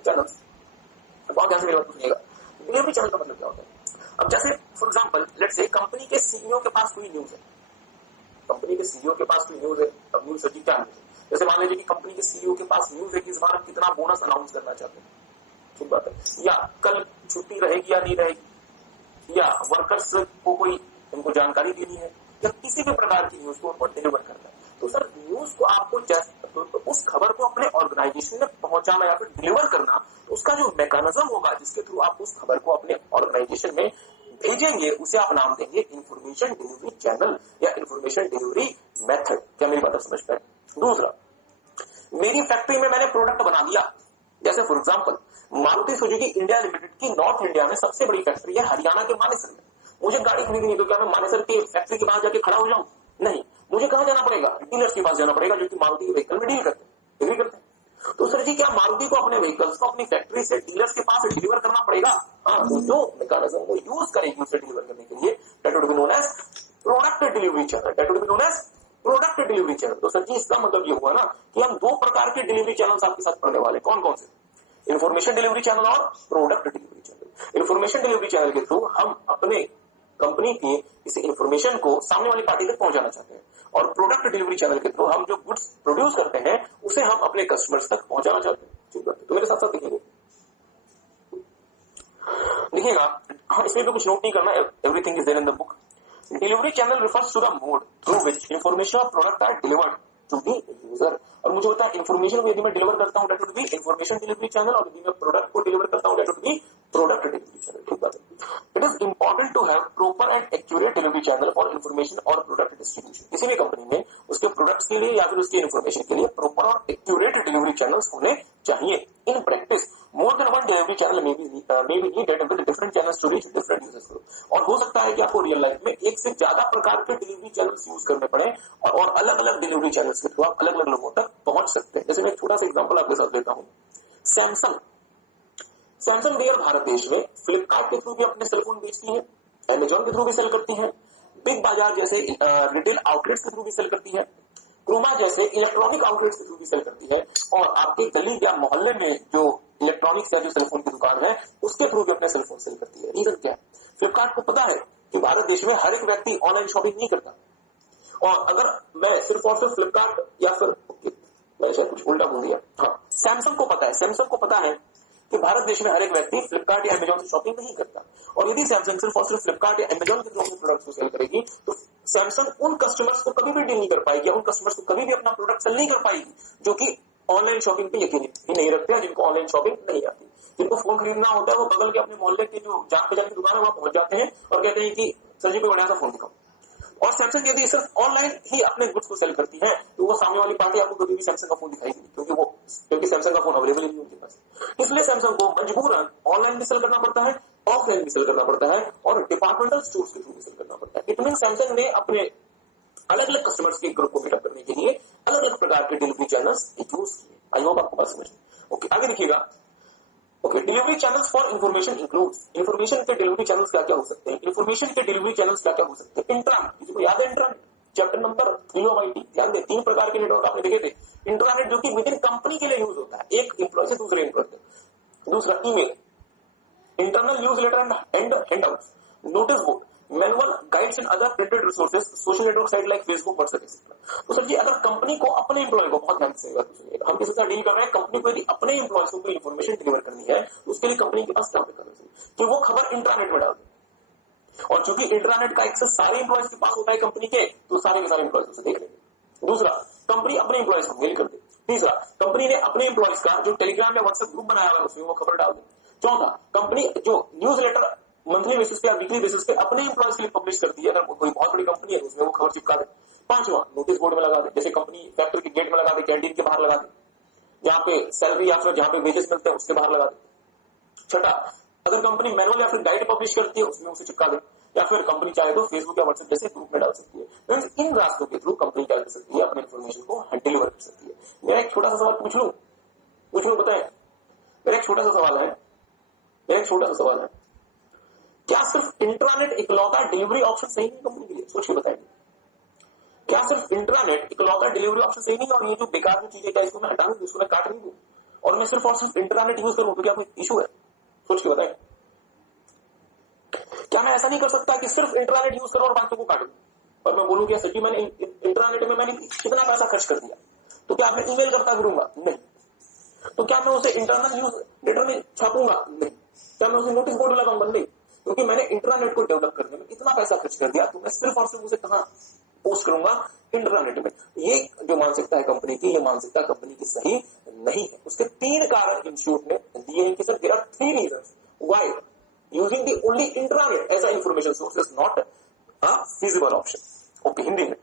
Channels. बहुत ध्यान से मेरी बात को सुनिएगा। डिलीवरी चैनल का मतलब क्या होता है? अब जैसे for example let's say company के सीईओ के पास कोई न्यूज है, कंपनी के सीईओ के पास कोई न्यूज है। अब न्यूज सच्ची क्या न्यूज है? जैसे मान लीजिए कि कंपनी के सीईओ के पास न्यूज है कि इस बार हम कितना बोनस अनाउंस करना चाहते हैं, ठीक बात है, या कल छुट्टी रहेगी या नहीं रहेगी, या वर्कर्स को कोई उनको जानकारी देनी है, या किसी भी प्रकार की न्यूज को उनको डिलीवर करना है। तो सर न्यूज को आपको तो उस खबर को अपने ऑर्गेनाइजेशन में पहुंचाना या फिर डिलीवर करना, तो उसका जो मैकेनिज्म होगा जिसके थ्रू आप उस खबर को अपने ऑर्गेनाइजेशन में भेजेंगे, उसे आप नाम देंगे इंफॉर्मेशन डिलीवरी चैनल या इंफॉर्मेशन डिलीवरी मेथड। क्या मेरी बात समझ पाए? दूसरा, मेरी फैक्ट्री में मैंने प्रोडक्ट बना दिया, जैसे for example Maruti Suzuki India limited की नॉर्थ इंडिया में सबसे बड़ी फैक्ट्री है हरियाणा के मानेसर में। मुझे गाड़ी खरीदनी है तो क्या मैं मानेसर की फैक्ट्री के पास जाके खड़ा हो जाऊं? नहीं, मुझे कहां जाना पड़ेगा? डीलर्स के पास जाना पड़ेगा जो कि मारुति के व्हीकल में डील करते हैं, एग्री करते हैं। तो सर जी क्या मारुति को अपने व्हीकल्स को अपनी फैक्ट्री से डीलर्स के पास डिलीवर करना पड़ेगा? हाँ, तो जो मैकेनिज्म वो यूज करेगी उसे डिलीवर करने के लिए that would be known as product delivery channel, that would be known as product delivery channel. तो सर जी इसका मतलब ये हुआ ना कि हम दो प्रकार के डिलीवरी चैनल्स आपके साथ पढ़ने वाले। कौन कौन से? इंफॉर्मेशन डिलीवरी चैनल और product delivery channel. Information delivery channel के थ्रू हम अपने कंपनी की किसी इंफॉर्मेशन को सामने वाली पार्टी तक पहुंचाना चाहते हैं, और प्रोडक्ट डिलीवरी चैनल के थ्रू हम जो गुड्स प्रोड्यूस करते हैं उसे हम अपने कस्टमर्स तक पहुंचाना चाहते हैं। ठीक है, तो मेरे साथ साथ देखिएगा, हाँ इसमें भी कुछ नोट नहीं करना, everything is there in the book. Delivery channel refers to the mode through which information और product are delivered to the user. और मुझे होता है इन्फॉर्मेशन को यदि मैं डिलीवर करता हूं that would be information delivery channel, और यदि मैं प्रोडक्ट को डिलीवर करता हूं that would be product delivery channel. ठीक बात है। It is important to have proper and accurate delivery channel for information और प्रोडक्ट डिस्ट्रीब्यूशन। किसी भी कंपनी में उसके प्रोडक्ट्स के लिए या फिर उसकी इंफॉर्मेशन के लिए प्रॉपर और एक्यूरेट डिलीवरी चैनल्स होने चाहिए। In practice more than one delivery channel may be needed with different channels to reach different users group. और हो सकता है कि आपको रियल लाइफ में एक से ज्यादा प्रकार के डिलीवरी चैनल्स यूज करने पड़े, और अलग अलग डिलीवरी चैनल्स के थ्रू आप अलग अलग लोगों तक पहुंच सकते हैं। जैसे मैं एक छोटा सा एग्जांपल आपके साथ देता हूं। सैमसंग डेयर भारत देश में फ्लिपकार्ट के थ्रू भी अपने सेलफोन बेचती है, अमेजॉन के थ्रू भी सेल करती है, बिग बाजार जैसे रिटेल आउटलेट्स के थ्रू भी सेल करती है, क्रोमा जैसे इलेक्ट्रॉनिक आउटलेट्स के थ्रू भी सेल करती है, और आपके गली या मोहल्ले में जो इलेक्ट्रॉनिक्स या जो सेलफोन की दुकान है उसके थ्रू भी अपने सेलफोन सेल करती है। रीजन क्या है? फ्लिपकार्ट को पता है कि भारत देश में हर एक व्यक्ति ऑनलाइन शॉपिंग नहीं करता, और अगर मैं सिर्फ और सिर्फ फ्लिपकार्ट या फिर मैं शायद कुछ उल्टा बोल दिया, हाँ सैमसंग को पता है कि भारत देश में हर एक व्यक्ति फ्लिपकार्ट या अमेजॉन से शॉपिंग नहीं करता, और यदि सैमसंग सिर्फ और सिर्फ फ्लिपकार्ट या अमेजॉन के थ्रू अपने प्रोडक्ट्स को सेल करेगी तो सैमसंग उन कस्टमर्स को कभी भी डील नहीं कर पाएगी, या उन कस्टमर्स को कभी भी अपना प्रोडक्ट सेल नहीं कर पाएगी जो कि ऑनलाइन शॉपिंग पे यकीन ही नहीं रखते हैं, जिनको ऑनलाइन शॉपिंग नहीं आती। जिनको फोन खरीदना होता है वो बगल के अपने मोहल्ले के जो जान पहचान की दुकान है वहां पहुंच जाते हैं और कहते हैं कि सर जी को बढ़िया सा फोन दिखाओ। और सैमसंग यदि सिर्फ ऑनलाइन ही अपने गुड्स को सेल करती है तो वो सामने वाली पार्टी आपको कभी भी सैमसंग का फोन दिखाएगी नहीं, क्योंकि सैमसंग का फोन अवेलेबल नहीं उनके पास। इसलिए सैमसंग को मजबूरन ऑनलाइन भी सेल करना पड़ता है, ऑफलाइन भी सेल करना पड़ता है, और डिपार्टमेंटल स्टोर्स के थ्रू भी सेल करना पड़ता है। इट मीन सैमसंग ने अपने अलग अलग कस्टमर्स के ग्रुप को मीटअप करने के लिए अलग अलग प्रकार के डिलीवरी चैनल्स यूज किए। आई होप आपको बात समझ। ओके, आगे देखिएगा। Okay, delivery channels for information includes. Information के डिलीवरी चैनल्स क्या क्या हो सकते हैं? इंफॉर्मेशन के डिलीवरी चैनल्स क्या क्या हो सकते हैं? इंट्रानेट, किसी को याद है intranet? Chapter number 3 of IT. ध्यान दें, 3 प्रकार के नेटवर्क आपने देखे थे। इंट्रानेट जो कि विद इन कंपनी के लिए यूज होता है, एक एम्प्लॉय से दूसरे एम्प्लॉय तक। दूसरा email, internal newsletter and handouts, notice board, manual guides and other printed resources, social network site like Facebook, WhatsApp etcetera. तो सर जी अगर कंपनी को अपने एम्प्लॉय को, बहुत ध्यान से हम किसी से डील कर रहे हैं, कंपनी को यदि अपने एम्प्लॉयज को इन्फॉर्मेशन डिलीवर करनी है तो उसके लिए कंपनी के पास क्या करना चाहिए कि वो खबर इंट्रानेट में डाल दे, और चूंकि इंट्रानेट का एक्सेस सारे एम्प्लॉयज के पास होता है कंपनी के, तो सारे के सारे एम्प्लॉयज उसे देख लेंगे। दूसरा, कंपनी अपने एम्प्लॉयज को मेल कर दे। तीसरा, कंपनी ने अपने एम्प्लॉयज का जो टेलीग्राम या व्हाट्सएप ग्रुप बनाया है उसमें वो खबर डाल दे। चौथा, कंपनी जो न्यूज लेटर मंथली बेसिस पे या वीकली बेसिस पे अपने एम्प्लॉयज के लिए पब्लिश करती है, अगर कोई बहुत बड़ी कंपनी है उसमें वो खबर चिपका दे। पांचवा, नोटिस बोर्ड में लगा दे, जैसे कंपनी फैक्ट्री के गेट में लगा दे, कैंटीन के बाहर लगा दे, जहां पे सैलरी या फिर जहां पे वेजेस मिलते हैं उसके बाहर लगा दे। छठा, अगर कंपनी मैनुअल या फिर गाइड पब्लिश करती है उसमें उसे चिपका दे, या फिर कंपनी चाहे तो फेसबुक या व्हाट्सएप जैसे ग्रुप में डाल सकती है। इन रास्तों के थ्रू कंपनी क्या कर सकती है? अपने इन्फॉर्मेशन को डिलीवर कर सकती है। मेरा एक छोटा सा सवाल पूछ लूं बताए। मेरा एक छोटा सा सवाल है, क्या सिर्फ इंट्रानेट इकलौता डिलीवरी ऑप्शन सही नहीं कंपनी के लिए? सोच के बताएंगे, क्या सिर्फ इंट्रानेट इकलौता डिलीवरी ऑप्शन सही नहीं? और ये जो बेकार की चीजें क्या इसको मैं हटा दूं, इसको मैं काट नहीं दूं? और मैं सिर्फ और सिर्फ इंटरनेट यूज करूं तो क्या कोई इशू है? सोच के बताएं। क्या मैं ऐसा नहीं कर सकता कि सिर्फ इंटरनेट यूज करूं और बाकियों को काटूं? और मैं बोलूं कि सर जी मैंने इंटरनेट में मैंने कितना पैसा खर्च कर दिया, तो क्या मैं ईमेल करता फिरूंगा? नहीं। तो क्या मैं उसे इंटरनल न्यूज लेटर में छापूंगा? नहीं। क्या मैं उसे नोटिस बोर्ड लगाऊंगा? नहीं। क्योंकि मैंने इंटरनेट को डेवलप करने में इतना पैसा खर्च कर दिया, तो मैं सिर्फ और सिर्फ उसे कहां पोस्ट करूंगा? इंटरनेट में। ये जो मानसिकता है कंपनी की, ये मानसिकता कंपनी की सही नहीं है। उसके 3 कारण इंस्टीट्यूट ने दिए हैं कि sir there are 3 reasons why using the only internet as a information source is not a feasible option. Okay, Hindi में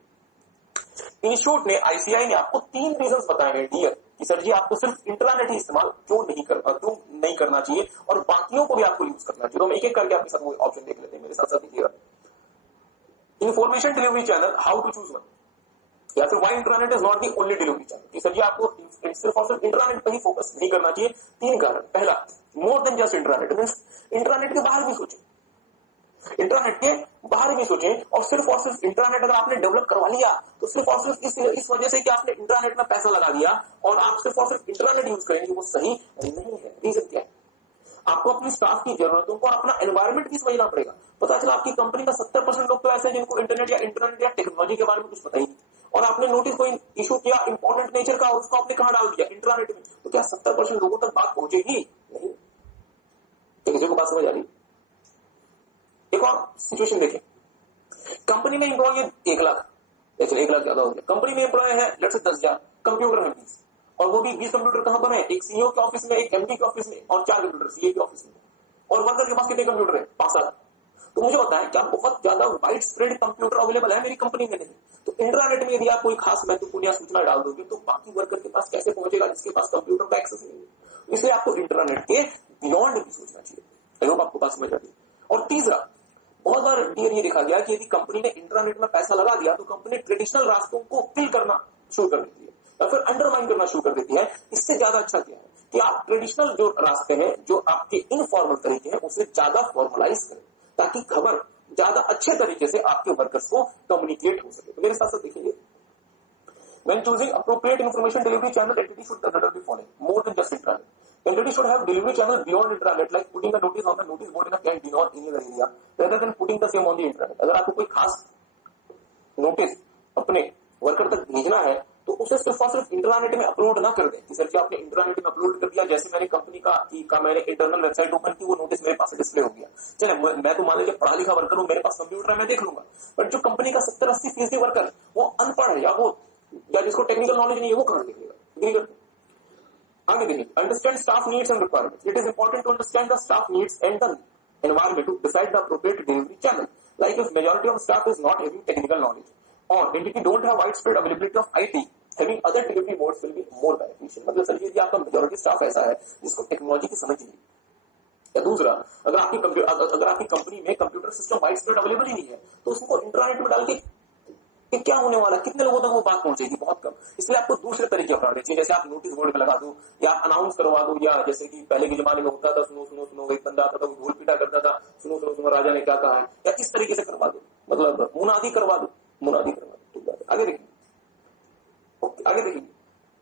इंस्टीट्यूट ने, आईसीआई ने आपको 3 रीजंस बताए हैं डियर कि सर जी आपको सिर्फ इंटरनेट ही इस्तेमाल क्यों नहीं करना चाहिए और बाकियों को भी आपको यूज करना चाहिए। तो हम एक एक करके आपके साथ वो ऑप्शन देख लेते हैं, मेरे साथ साथ देखिएगा। Information delivery channel, how to choose one, या फिर why internet is not the only delivery channel, कि सर जी आपको सिर्फ और सिर्फ इंटरनेट पर ही फोकस नहीं करना चाहिए। 3 कारण। पहला, more than just internet, means internet के बाहर भी सोचें, इंटरनेट के बाहर भी सोचें। और सिर्फ इंटरनेट अगर आपने डेवलप करवा लिया तो सिर्फ और सिर्फ इस वजह से कि आपने इंटरनेट में पैसा लगा दिया और आप सिर्फ और सिर्फ इंटरनेट यूज करेंगे, वो सही नहीं है। रीजन क्या है? आपको अपनी स्टाफ की जरूरतों को और अपना एनवायरमेंट भी समझना पड़ेगा। पता चला आपकी कंपनी का 70% लोग तो ऐसे हैं जिनको इंटरनेट या टेक्नोलॉजी के बारे में कुछ पता ही नहीं, और आपने नोटिस कोई इशू किया इंपॉर्टेंट नेचर का और उसको आपने कहां डाल दिया? इंटरनेट में। तो क्या 70% लोगों तक बात पहुंचेगी? नहीं। किसी को बात समझ आ रही? एक और सिचुएशन देखें, कंपनी में एम्प्लॉय 1 लाख, चलिए 1 लाख ज्यादा हो गया। कंपनी में एम्प्लॉय है लेट्स से 10,000, कंप्यूटर है 20, और वो भी 20 कंप्यूटर कहां पर है? एक सीईओ के ऑफिस में, एक एमडी के ऑफिस में, और 4 कंप्यूटर सीए के ऑफिस में, और वर्कर के पास कितने कंप्यूटर है? 5-7। तो मुझे बताएं क्या बहुत ज्यादा वाइड स्प्रेड कंप्यूटर अवेलेबल है मेरी कंपनी में? नहीं। तो इंटरनेट में यदि आप कोई खास महत्वपूर्ण सूचना डाल दोगे तो बाकी वर्कर के पास कैसे पहुंचेगा जिसके पास कंप्यूटर का एक्सेस नहीं है? इसलिए आपको इंटरनेट के बियॉन्ड भी सोचना चाहिए। आई होप आपको बात समझ आ रही है। और तीसरा, बहुत बार ये देखा गया कि यदि कंपनी ने इंटरनेट में पैसा लगा दिया तो कंपनी ट्रेडिशनल रास्तों को किल करना शुरू कर देती है या फिर अंडरमाइन करना शुरू कर देती है। इससे ज्यादा अच्छा क्या है कि आप ट्रेडिशनल जो रास्ते हैं, जो आपके इनफॉर्मल तरीके हैं, उसे ज्यादा फॉर्मलाइज करें ताकि खबर ज्यादा अच्छे तरीके से आपके वर्कर्स को कम्युनिकेट हो सके। तो मेरे साथ साथ देखिए, when choosing appropriate information delivery channel, entity should consider the following: more than just intranet. Entity should have delivery channel beyond intranet, like putting a notice on the notice board in a canteen or any other area, rather than putting the same on the intranet. अगर आपको कोई खास notice अपने worker तक भेजना है तो उसे सिर्फ और सिर्फ इंटरनेट में अपलोड ना कर दें कि सर जी आपने इंटरनेट में अपलोड कर दिया, जैसे मैंने कंपनी का मैंने इंटरनल वेबसाइट ओपन की, वो नोटिस मेरे पास डिस्प्ले हो गया। चले मैं तो मान लीजिए पढ़ा लिखा वर्कर हूं, मेरे पास कंप्यूटर है, मैं देख लूंगा। बट जो कंपनी का 70-80% वर्कर वो अनपढ़ है या जिसको टेक्निकल नॉलेज नहीं है, वो कहां देखेगा? आगे देखिए, understand staff needs and requirements. It is important to understand the staff needs and the environment to decide the appropriate delivery channel. Like if majority of staff is not having technical knowledge or entity don't have widespread availability of IT, having other delivery modes will be more beneficial. मतलब sir यदि आपका majority staff ऐसा है जिसको technology की समझ नहीं, या दूसरा अगर आपकी कंपनी में computer system wide spread available ही नहीं है तो उसको इंटरनेट में डाल के कि क्या होने वाला, कितने लोगों तक वो बात पहुंचेगी? बहुत कम। इसलिए आपको दूसरे तरीके अपनाने चाहिए, जैसे आप नोटिस बोर्ड में लगा दो या अनाउंस करवा दो, या जैसे कि पहले के जमाने में होता था, सुनो सुनो सुनो, एक बंदा आता था वो ढोल पीटा करता था, सुनो सुनो सुनो राजा ने क्या कहा है, या इस तरीके से करवा दो, मतलब मुनादी करवा दो। आगे देखिए,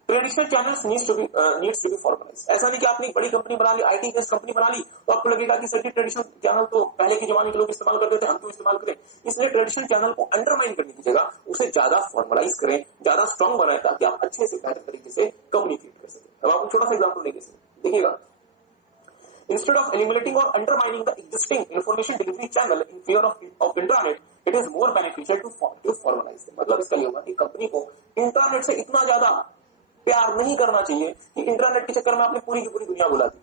traditional channels needs to be formalised. ऐसा नहीं कि आपने एक बड़ी कंपनी बना ली, आईटी बेस्ड कंपनी बना ली, तो आपको लगेगा कि सर ट्रेडिशनल चैनल तो पहले के जमाने के लोग इस्तेमाल करते थे, हम क्यों इस्तेमाल करें? इसलिए ट्रेडिशनल चैनल को अंडरमाइन करने की जगह उसे ज्यादा फॉर्मलाइज करें, ज्यादा स्ट्रॉन्ग बनाए ताकि आप अच्छे से बेहतर तरीके से कम्युनिकेट कर सकें। अब आपको छोटा सा एग्जाम्पल देखिएगा, instead of eliminating or undermining the existing information delivery channel in favor of intranet, it is more beneficial to formalize them. मतलब इसका ये होगा कि कंपनी को इंटरनेट से इतना ज्यादा प्यार नहीं करना चाहिए कि इंटरनेट के चक्कर में आपने पूरी की पूरी दुनिया भुला दी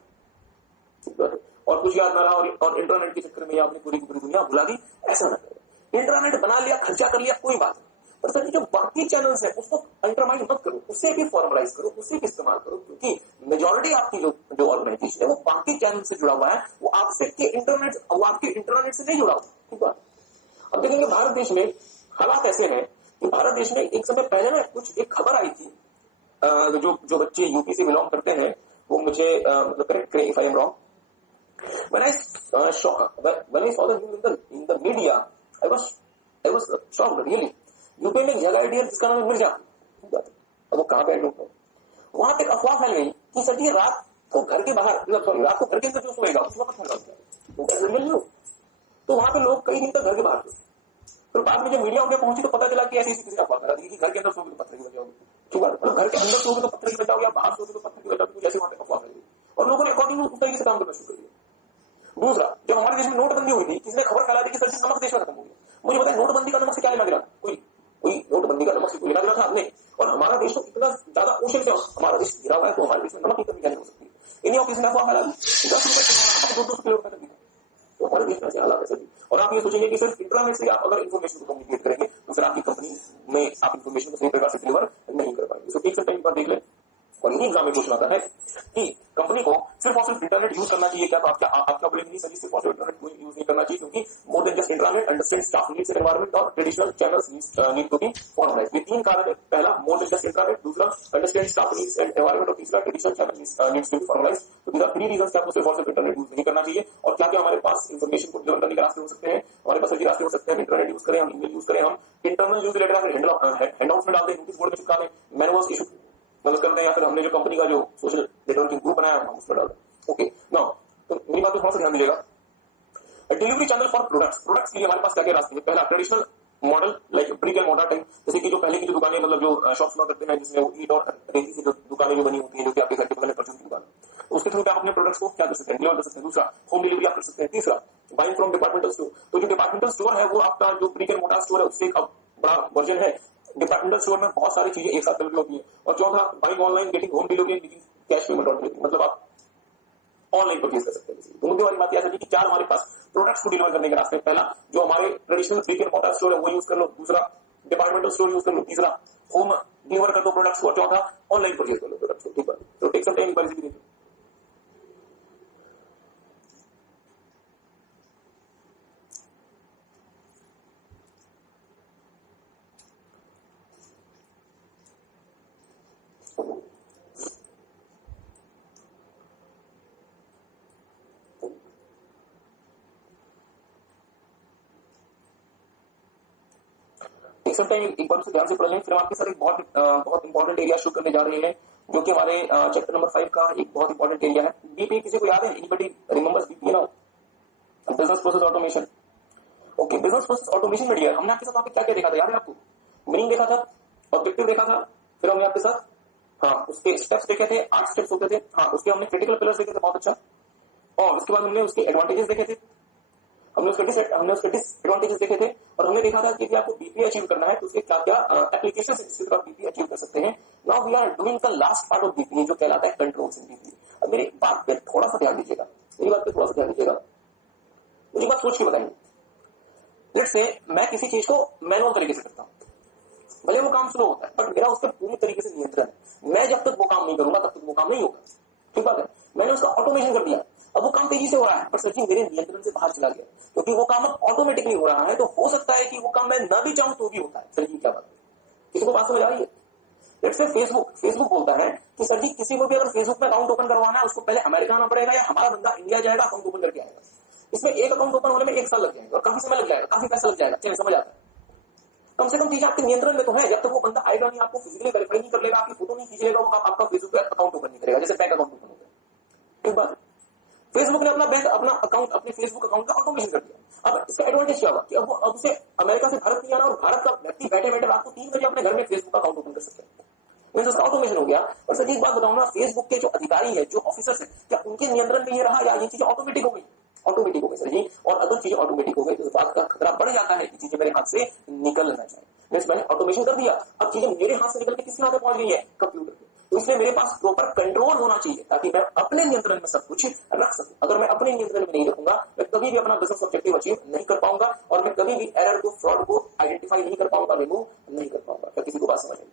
और कुछ याद ना रहा, और इंटरनेट के चक्कर में आपने पूरी की पूरी दुनिया भुला दी। ऐसा ना करें। इंटरनेट बना लिया, खर्चा कर लिया, कोई बात नहीं, पर सर जो बाकी चैनल्स है उसको अंडरमाइन मत करो, उसे भी फॉर्मलाइज करो, उसे भी इस्तेमाल करो, क्योंकि मेजॉरिटी आपकी जो ऑर्गेनाइजेशन है वो बाकी चैनल से जुड़ा हुआ है, वो आपके इंटरनेट से नहीं जुड़ा हुआ। ठीक है। अब देखेंगे भारत देश में हालात ऐसे हैं कि भारत देश में एक समय पहले ना एक खबर आई थी, जो बच्चे यूपी से बिलोंग करते हैं वो मुझे मतलब correct if I am wrong, when I saw the news in the media, I was shocked really. UP में एक जगह आइडिया जिसका नाम है मिर्जा, अब वो कहां पे, वहां पे एक अफवाह फैल गई कि सर जी रात को घर के बाहर, मतलब सॉरी, रात को घर के अंदर जो सोएगा उस वक्त होगा तो क्या नहीं हो। तो वहां पे लोग कई दिन तक घर के बाहर थे। तो बाद में जब मीडिया उनके पहुंची तो पता चला कि ऐसी किसी अफवाह करा दी कि घर के अंदर सोगे तो पत्थर की वजह होगी। ठीक है, मतलब घर के अंदर सोगे तो पत्थर की वजह होगी, बाहर सोगे तो पत्थर की वजह होगी, ऐसी वहां पे अफवाह करी और लोगों ने अकॉर्डिंग उस तरीके से काम करना शुरू कर दिया। दूसरा, जब हमारे देश में नोटबंदी हुई थी, किसने खबर फैला दी कि सर नमक देश में खत्म हो गया। मुझे पता है नोटबंदी का नमक से क्या लेना देना, कोई नोटबंदी का नमक से कोई लेना था हमने। और हमारा देश तो इतना ज्यादा ओशन से हमारा देश गिरा हुआ है, तो हमारे देश में नमक की कमी नहीं हो सकती। इन्हीं ऑफिस में अफवाह फैला दी 10 रुपए 200 किलो रुपए तक, तो हमारे देश में ऐसे हालात है सर। और आप ये सोचेंगे कि सिर्फ इंटरनेट से आप अगर इन्फॉर्मेशन को कम्युनिकेट करेंगे तो फिर आपकी कंपनी में आप इन्फॉर्मेशन को सही प्रकार से डिलीवर नहीं कर पाएंगे। तो एक से टाइम देख लें। और इन्हीं एग्जाम में क्वेश्चन आता है कि कंपनी को सिर्फ और सिर्फ इंटरनेट यूज करना चाहिए क्या? तो आपका बोलेंगे नहीं सर, सिर्फ और सिर्फ इंटरनेट यूज नहीं करना चाहिए, क्योंकि more than just internet, understand staff needs and environment और traditional channels need to be formalize. ये 3 कारण है। पहला मोर देन जस्ट इंटरनेट, दूसरा understand staff needs and environment और तीसरा traditional channel needs to be formalize. तो दीज आर 3 रीजंस आपको सिर्फ और सिर्फ इंटरनेट यूज नहीं करना चाहिए। और क्या क्या हमारे पास इन्फॉर्मेशन को डिलीवर करने के रास्ते हो सकते हैं? हमारे पास सभी रास्ते हो सकते हैं। इंटरनेट यूज करें, हम ईमेल यूज करें, हम इंटरनल यूज रिलेटेड हैंडआउट्स में डाल दें, नोटिस बोर्ड में चिपका दें, मैनुअल्स इशू मतलब करते हैं, या फिर हमने जो कंपनी का जो सोशल नेटवर्किंग ग्रुप बनाया हम उसमें डाल दें। ओके नाउ, तो मेरी बात को थोड़ा सा ध्यान दीजिएगा। डिलीवरी चैनल फॉर प्रोडक्ट्स के लिए हमारे पास क्या क्या रास्ते हैं? पहला, traditional model like brick and mortar type, जैसे कि जो पहले की जो दुकानें, मतलब जो शॉप्स हुआ करते हैं जिसमें वो ईट और रेती की जो दुकानें जो बनी होती हैं, जो कि आपके घर के बगल में परचून की दुकान, उसके थ्रू आप अपने प्रोडक्ट्स को क्या कर सकते हैं? डिलीवर कर सकते हैं। दूसरा, होम डिलीवरी आप कर सकते हैं। तीसरा, बाइंग फ्रॉम डिपार्टमेंटल स्टोर। तो जो डिपार्टमेंटल स्टोर है वो आपका जो ब्रिक एंड मोर्टर स्टोर है उससे एक बड़ा वर्जन है। डिपार्टमेंटल स्टोर में बहुत सारी चीजें एक साथ अवेलेबल होती है। और चौथा, buying online, getting home delivery, cash payment on delivery, मतलब आप ऑनलाइन परचेज कर सकते हैं। तो मुद्दे वाली बात यह है कि 4 हमारे पास प्रोडक्ट्स को डिलीवर करने के रास्ते। पहला, जो हमारे traditional brick and mortar store है वो यूज कर लो। दूसरा, डिपार्टमेंटल स्टोर यूज कर लो। तीसरा, होम डिलीवर कर दो प्रोडक्ट्स को। और चौथा, ऑनलाइन परचेज कर लो प्रोडक्ट्स को। ठीक है, तो टेक सम टाइम पर देखिए। एक बार ध्यान से पढ़ लें, फिर हम आपके साथ एक बहुत इंपॉर्टेंट एरिया शुरू करने जा रहे हैं, जो कि हमारे चैप्टर नंबर 5 का एक बहुत इंपॉर्टेंट एरिया है। बीपी किसी को याद है? Anybody remembers BP now? Business process automation. Okay, business process automation में डियर हमने आपके साथ क्या क्या देखा था? याद है आपको? मीनिंग देखा था, ऑब्जेक्टिव देखा था, फिर हमने आपके साथ उसके स्टेप्स देखे थे, 8 स्टेप्स होते थे। उसके हमने क्रिटिकल पिलर्स देखे थे, बहुत अच्छा। और उसके बाद हमने उसके एडवांटेजेस देखे थे, हमने उसके डिसएडवांटेजेस देखे थे, और हमने देखा था कि आपको बीपी अचीव करना है तो उसके क्या क्या एप्लीकेशन से आप बीपी अचीव कर सकते हैं। Now we are doing the last part of BP, जो कहलाता है कंट्रोल्स इन बीपी। अब मेरी बात पे थोड़ा सा ध्यान दीजिएगा, मुझे बात सोच के बताएंगे। लेट्स से मैं किसी चीज को मैनुअल तरीके से करता हूं, भले वो काम स्लो होता है बट मेरा उस पर पूरी तरीके से नियंत्रण है। मैं जब तक वो काम नहीं करूंगा तब तक वो काम नहीं होगा। ठीक बात है, मैंने उसका ऑटोमेशन कर दिया, अब वो काम तेजी से हो रहा है पर सच में मेरे नियंत्रण से बाहर चला गया, क्योंकि वो काम अब ऑटोमेटिकली हो रहा है। तो हो सकता है कि वो काम मैं ना भी चाहूं तो भी होता है। सर जी क्या बात है, किसी को बात समझ आ रही है? लेट्स से फेसबुक बोलता है कि सर जी किसी को भी अगर फेसबुक में अकाउंट ओपन करवाना है उसको पहले अमेरिका आना पड़ेगा या हमारा बंदा इंडिया जाएगा अकाउंट ओपन करके आएगा। इसमें एक अकाउंट ओपन होने में 1 साल लग जाएगा और काफी समय लग जाएगा, काफी पैसा लग जाएगा। चलिए समझ आता है, कम से कम चीजें आपके नियंत्रण में तो है। जब तक वो बंदा आएगा नहीं, आपको फिजिकली वेरीफाई नहीं कर लेगा, आपकी फोटो नहीं खींचेगा, वो आपका फेसबुक पे अकाउंट ओपन नहीं करेगा, जैसे बैंक अकाउंट ओपन होता है। ठीक बात, फेसबुक ने अपना अकाउंट, अपने फेसबुक अकाउंट का ऑटोमेशन कर दिया। अब इसका एडवांटेज क्या हुआ कि अब उसे अमेरिका से भारत नहीं आना और भारत का व्यक्ति बैठे बैठे रात को 3 बजे अपने घर में फेसबुक अकाउंट ओपन कर सकते हैं। उसका ऑटोमेशन हो गया। और सर एक बात बताऊं ना, फेसबुक के जो अधिकारी है, जो ऑफिसर्स है, क्या उनके नियंत्रण में ये रहा या ये चीजें ऑटोमेटिक हो गई? ऑटोमेटिक हो गई सर जी। और अगर चीजें ऑटोमेटिक हो गई तो इस बात का खतरा बढ़ जाता है कि चीजें मेरे हाथ से निकल ना जाए। मैंने ऑटोमेशन कर दिया, अब चीजें मेरे हाथ से निकल के किसके हाथ में पहुंच गई है? कंप्यूटर पे। तो इसलिए मेरे पास प्रॉपर कंट्रोल होना चाहिए ताकि मैं अपने नियंत्रण में सब कुछ रख सकूं। अगर मैं अपने नियंत्रण में नहीं रखूंगा, मैं कभी भी अपना बिजनेस ऑब्जेक्टिव अचीव नहीं कर पाऊंगा और मैं कभी भी एरर को, फ्रॉड को आइडेंटिफाई नहीं कर पाऊंगा, रिमूव नहीं कर पाऊंगा। क्या किसी को बात समझ आई?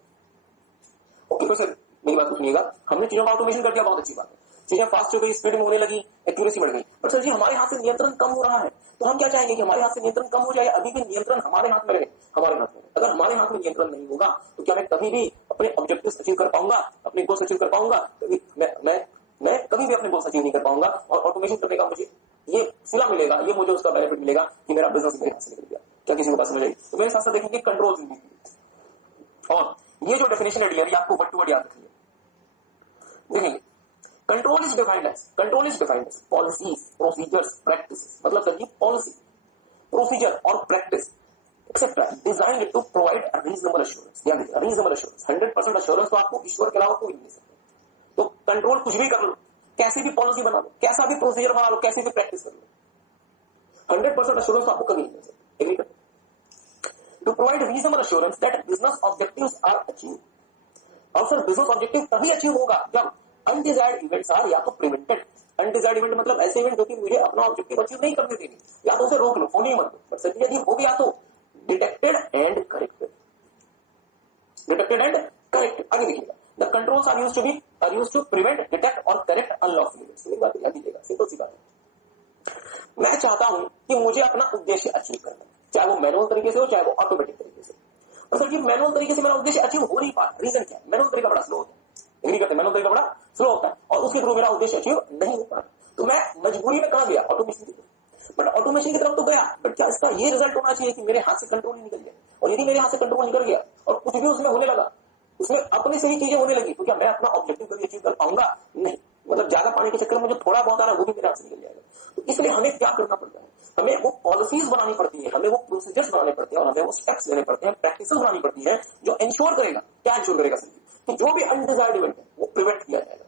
ओके, तो सर मेरी बात सुनिएगा, हमने चीजों का ऑटोमेशन कर दिया, बहुत अच्छी बात है, चीजें फास्ट हो गई, स्पीड में होने लगी, एक्यूरेसी बढ़ गई। बट सर जी हमारे हाथ से नियंत्रण कम हो रहा है, तो हम क्या चाहेंगे कि हमारे हाथ से नियंत्रण कम हो जाए, अभी भी नियंत्रण हमारे हाथ में रहे, हमारे हाथ में। अगर हमारे हाथ में नियंत्रण नहीं होगा तो क्या मैं कभी भी अपने ऑब्जेक्टिव्स अचीव कर पाऊंगा, अपने गोल्स अचीव कर पाऊंगा? मैं कभी भी अपने गोल्स अचीव नहीं कर पाऊंगा। और ऑटोमेशन करने का मुझे ये सिला मिलेगा, ये मुझे उसका बेनिफिट मिलेगा कि मेरा बिजनेस मेरे हाथ से निकल गया। क्या किसी को बात समझ आई? तो मेरे साथ साथ देखेंगे कंट्रोल। और ये जो डेफिनेशन है डियर, आपको वर्ड टू वर्ड याद रखिए। देखेंगे control is defined as policies, procedures, practice. मतलब सर जी पॉलिसी, प्रोसीजर और practice etcetera design to provide reasonable assurance. ध्यान दीजिए, रीजनेबल एश्योरेंस, 100% एश्योरेंस तो आपको ईश्वर के अलावा कोई नहीं दे सकता। तो कंट्रोल कुछ भी कर लो, कैसी भी पॉलिसी बना लो, कैसा भी प्रोसीजर बना लो, कैसी भी प्रैक्टिस कर लो, 100% एश्योरेंस तो आपको कभी नहीं मिल सकता। एग्री करते? To provide reasonable assurance that business objectives are achieve. और सर बिजनेस ऑब्जेक्टिव तभी अचीव होगा जब अनडिजायर्ड इवेंट्स आर या तो प्रिवेंटेड। अनडिजायर्ड इवेंट मतलब ऐसे इवेंट जो कि मुझे अपना ऑब्जेक्टिव अचीव नहीं करने देंगे, या तो उसे रोक लो, होने ही मत दो। बट सर यदि हो गया तो detected and corrected. Detected and corrected. आगे देखिएगा, the controls are used to prevent, detect और करेक्ट अनलॉफुल इवेंट्स। एक बात याद दीजिएगा, सिंपल सी बात है। मैं चाहता हूं कि मुझे अपना उद्देश्य अचीव करना है, चाहे वो मैनुअल तरीके से हो चाहे वो ऑटोमेटिक तरीके से। और सर ये मैनुअल तरीके से मेरा उद्देश्य अचीव हो नहीं पा रहा, रीजन क्या है? मैनुअल तरीका बड़ा स्लो होता है। एग्री करते हैं? मैनुअल तरीका बड़ा स्लो होता है और उसके थ्रू मेरा उद्देश्य अचीव नहीं हो पा रहा, तो मैं मजबूरी में कहां गया? ऑटोमेशन की तरफ। बट ऑटोमेशन की तरफ तो गया, बट क्या इसका ये रिजल्ट होना चाहिए कि मेरे हाथ से कंट्रोल ही निकल गया? और यदि मेरे हाथ से कंट्रोल निकल गया और कुछ भी उसमें होने लगा, उसमें अपने से ही चीजें होने लगी, तो क्या मैं अपना ऑब्जेक्टिव कभी अचीव कर पाऊंगा? नहीं। मतलब ज्यादा पानी के चक्कर में जो थोड़ा बहुत आ रहा है वो भी मेरे हाथ से निकल जाएगा। तो इसलिए हमें क्या करना पड़ता है? हमें वो पॉलिसीज बनानी पड़ती है, हमें वो प्रोसीजर्स बनाने पड़ते हैं और हमें वो स्टेप्स लेने पड़ते हैं, प्रैक्टिसेस बनानी पड़ती है जो इंश्योर करेगा। क्या इंश्योर करेगा सर? कि जो भी अनडिजायर्ड इवेंट है वो प्रिवेंट किया जाएगा।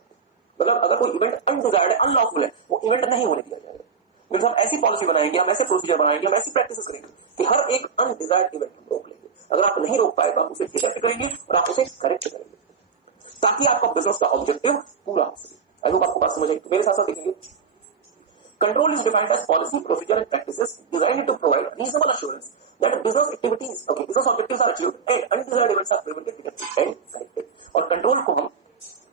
मतलब अगर कोई इवेंट अनडिजायर्ड है, अनलॉफुल है, वो इवेंट नहीं होने दिया जाएगा। मींस हम ऐसी पॉलिसी बनाएंगे, हम ऐसे प्रोसीजर बनाएंगे, हम ऐसी प्रैक्टिसेस करेंगे कि हर एक अनडिजायर्ड इवेंट हम रोक लेंगे। अगर आप नहीं रोक पाए तो आप उसे डिटेक्ट करेंगे और आप उसे करेक्ट करेंगे ताकि आपका बिजनेस का ऑब्जेक्टिव पूरा हो सके। आई होप आपको बात समझ आई। तो मेरे साथ साथ देखेंगे, control is defined as policy, procedure and practices designed to provide reasonable assurance that business activities, business objectives are achieved and undesired events are prevented, detected and corrected। और कंट्रोल को हम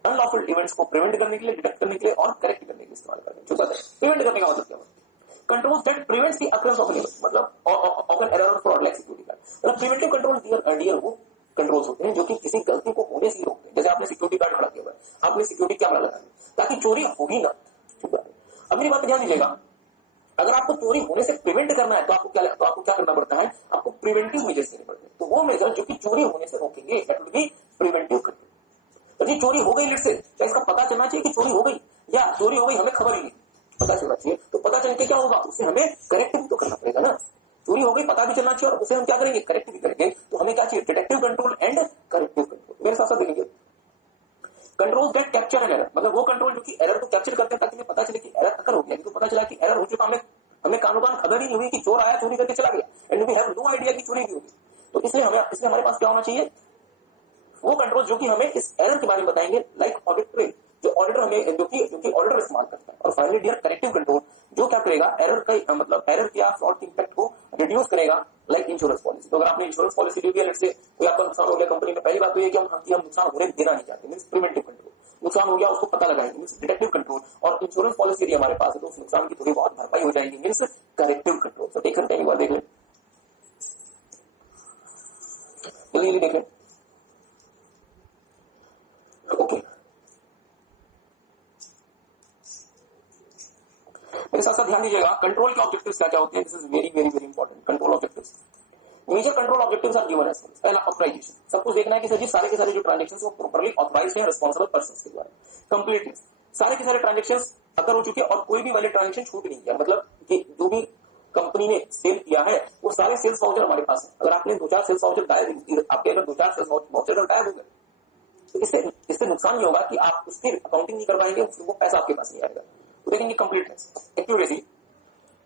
अनलॉफुल इवेंट्स को prevent करने के लिए, detect करने के लिए और करेक्ट करने के लिए इस्तेमाल करते हैं। जो बात है प्रिवेंट करने का मतलब क्या होता है? Control that prevents the occurrence of an event, मतलब ऑफ एन एरर और फ्रॉड लाइक सिक्योरिटी गार्ड। मतलब प्रिवेंटिव कंट्रोल डियर वो कंट्रोल्स होते हैं जो कि किसी गलती को होने से ही रोकते हैं। जैसे आपने सिक्योरिटी गार्ड खड़ा किया हुआ है, आपने सिक्योरिटी कैमरा लगाया ताकि चोरी हो ही ना। अब मेरी बात ध्यान दीजिएगा, अगर आपको चोरी होने से प्रिवेंट करना है तो आपको क्या करना पड़ता है? आपको प्रिवेंटिव मेजर्स लेने पड़ते हैं। तो वो मेजर जो कि चोरी होने से रोकेंगे, that will be preventive control. यदि चोरी हो गई लेट से, क्या इसका पता चलना चाहिए कि चोरी हो गई, या चोरी हो गई हमें खबर ही नहीं पता चलना चाहिए? तो पता चल के क्या होगा? उसे हमें करेक्ट भी तो करना पड़ेगा ना। चोरी हो गई पता भी चलना चाहिए और उसे हम क्या करेंगे? करेक्ट भी करेंगे। तो हमें क्या चाहिए? Detective control and corrective control. मेरे साथ साथ देखेंगे, control that capture an error, मतलब वो कंट्रोल जो कि एरर को कैप्चर करते हैं ताकि हमें पता चले कि एरर अकर हो गया। तो पता चला कि एरर हो चुका, हमें कानों कान खबर ही नहीं हुई कि चोर आया चोरी करके चला गया, and we have no idea कि चोरी की होगी। तो इसलिए हमारे पास क्या होना चाहिए? वो कंट्रोल जो कि हमें इस एरर के बारे में बताएंगे, लाइक ऑडिट ट्रेल, जो ऑडिटर हमें जो कि ऑडिटर इस्तेमाल करता है। और फाइनली डियर करेक्टिव कंट्रोल, जो क्या करेगा? एरर का मतलब एरर या फ्रॉड के इंपैक्ट को रिड्यूस करेगा, लाइक इंश्योरेंस पॉलिसी। तो अगर आपने इंश्योरेंस पॉलिसी ली है, से कोई आपका नुकसान हो गया कंपनी में, पहली बात तो ये कि हम नुकसान होने देना नहीं चाहते, मींस प्रिवेंटिव कंट्रोल। नुकसान हो गया उसको पता लगाएंगे, मींस डिटेक्टिव कंट्रोल। और इंश्योरेंस पॉलिसी यदि हमारे पास है तो उस नुकसान की थोड़ी बहुत भरपाई हो जाएगी, मींस करेक्टिव कंट्रोल। तो देख सकते हैं, एक बार देख लें, जल्दी देखें। ओके, मेरे साथ साथ ध्यान दीजिएगा, कंट्रोल के ऑब्जेक्टिव्स क्या क्या होते हैं। This is very very very important. Control objectives, major control objectives are given as पहला ऑथराइजेशन। सब कुछ देखना है कि सर जी सारे के सारे जो ट्रांजेक्शंस वो प्रॉपर्ली ऑथराइज्ड हैं रिस्पांसिबल पर्संस के द्वारा। कंप्लीटनेस, सारे के सारे ट्रांजेक्शंस अगर हो चुके और कोई भी वैलिड ट्रांजेक्शन छूट नहीं गया, मतलब कि जो भी कंपनी ने सेल किया है वो सारे सेल्स वाउचर हमारे पास है। अगर आपने 2-4 सेल्स वाउचर गायब, आपके अगर 2-4 सेल्स वाउचर गायब हो गए तो इससे नुकसान ये होगा कि आप उसकी अकाउंटिंग नहीं कर पाएंगे, वो पैसा आपके पास नहीं आएगा। तो देखेंगे completeness, accuracy,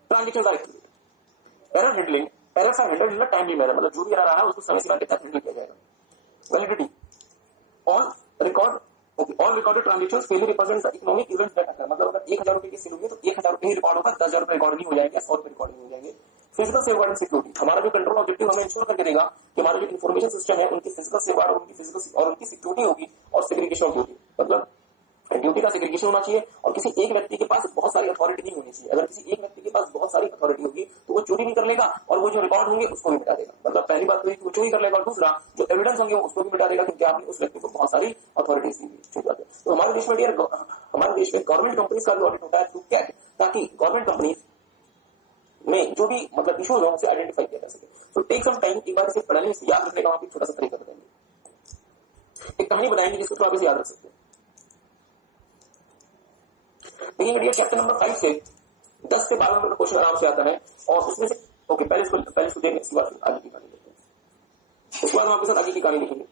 transactions are accurate, error handling, errors are handled in a timely manner, मतलब जो भी एरर आ रहा है उसको समय सीमा के तहत हैंडल किया जाएगा। Validity, on record, all recorded transactions Fairlie represent the economic events that occur, मतलब अगर 1000 रुपए की सेल हुई है तो 1000 रुपए ही रिकॉर्ड होगा, 10,000 रुपए रिकॉर्ड नहीं हो जाएंगे, 100 रुपए रिकॉर्ड नहीं हो जाएंगे। फिजिकल सेफगार्ड एंड सिक्योरिटी, हमारा जो कंट्रोल ऑब्जेक्टिव हमें इंश्योर करके देगा कि हमारा जो इन्फॉर्मेशन सिस्टम है उनकी फिजिकल सेफगार्ड और उनकी सिक्योरिटी होगी और सेग्रीगेशन होगी, मतलब ड्यूटी का सेग्रीगेशन होना चाहिए और किसी एक व्यक्ति के पास बहुत सारी अथॉरिटी नहीं होनी चाहिए। अगर किसी एक व्यक्ति के पास बहुत सारी अथॉरिटी होगी तो वो चोरी भी कर लेगा और वो जो रिकॉर्ड होंगे उसको भी मिटा देगा। मतलब पहली बात तो ये कि वो चोरी कर लेगा और दूसरा जो एविडेंस होंगे उसको भी मिटा देगा क्योंकि आपने उस व्यक्ति को बहुत सारी अथॉरिटीज दी हुई। तो हमारे देश में गवर्नमेंट कंपनीज का भी ऑडिट होता है थ्रू कैट, ताकि गवर्नमेंट कंपनीज में जो भी मतलब इश्यूज हो उसे आइडेंटिफाई किया जा सके। तो टेक सम टाइम, एक बार इसे पढ़ने से याद रखने का आप छोटा सा तरीका बताएंगे, एक कहानी बताएंगे जिसको आप इसे याद रख सकते हैं। लेकिन बेटा चैप्टर नंबर 5 से 10 से 12 नंबर का क्वेश्चन आराम से आता है और उसमें से ओके पहले इसको देख इसके बाद आगे की कहानी देखते हैं। इसके बाद हम आपके साथ आगे की कहानी लिखेंगे।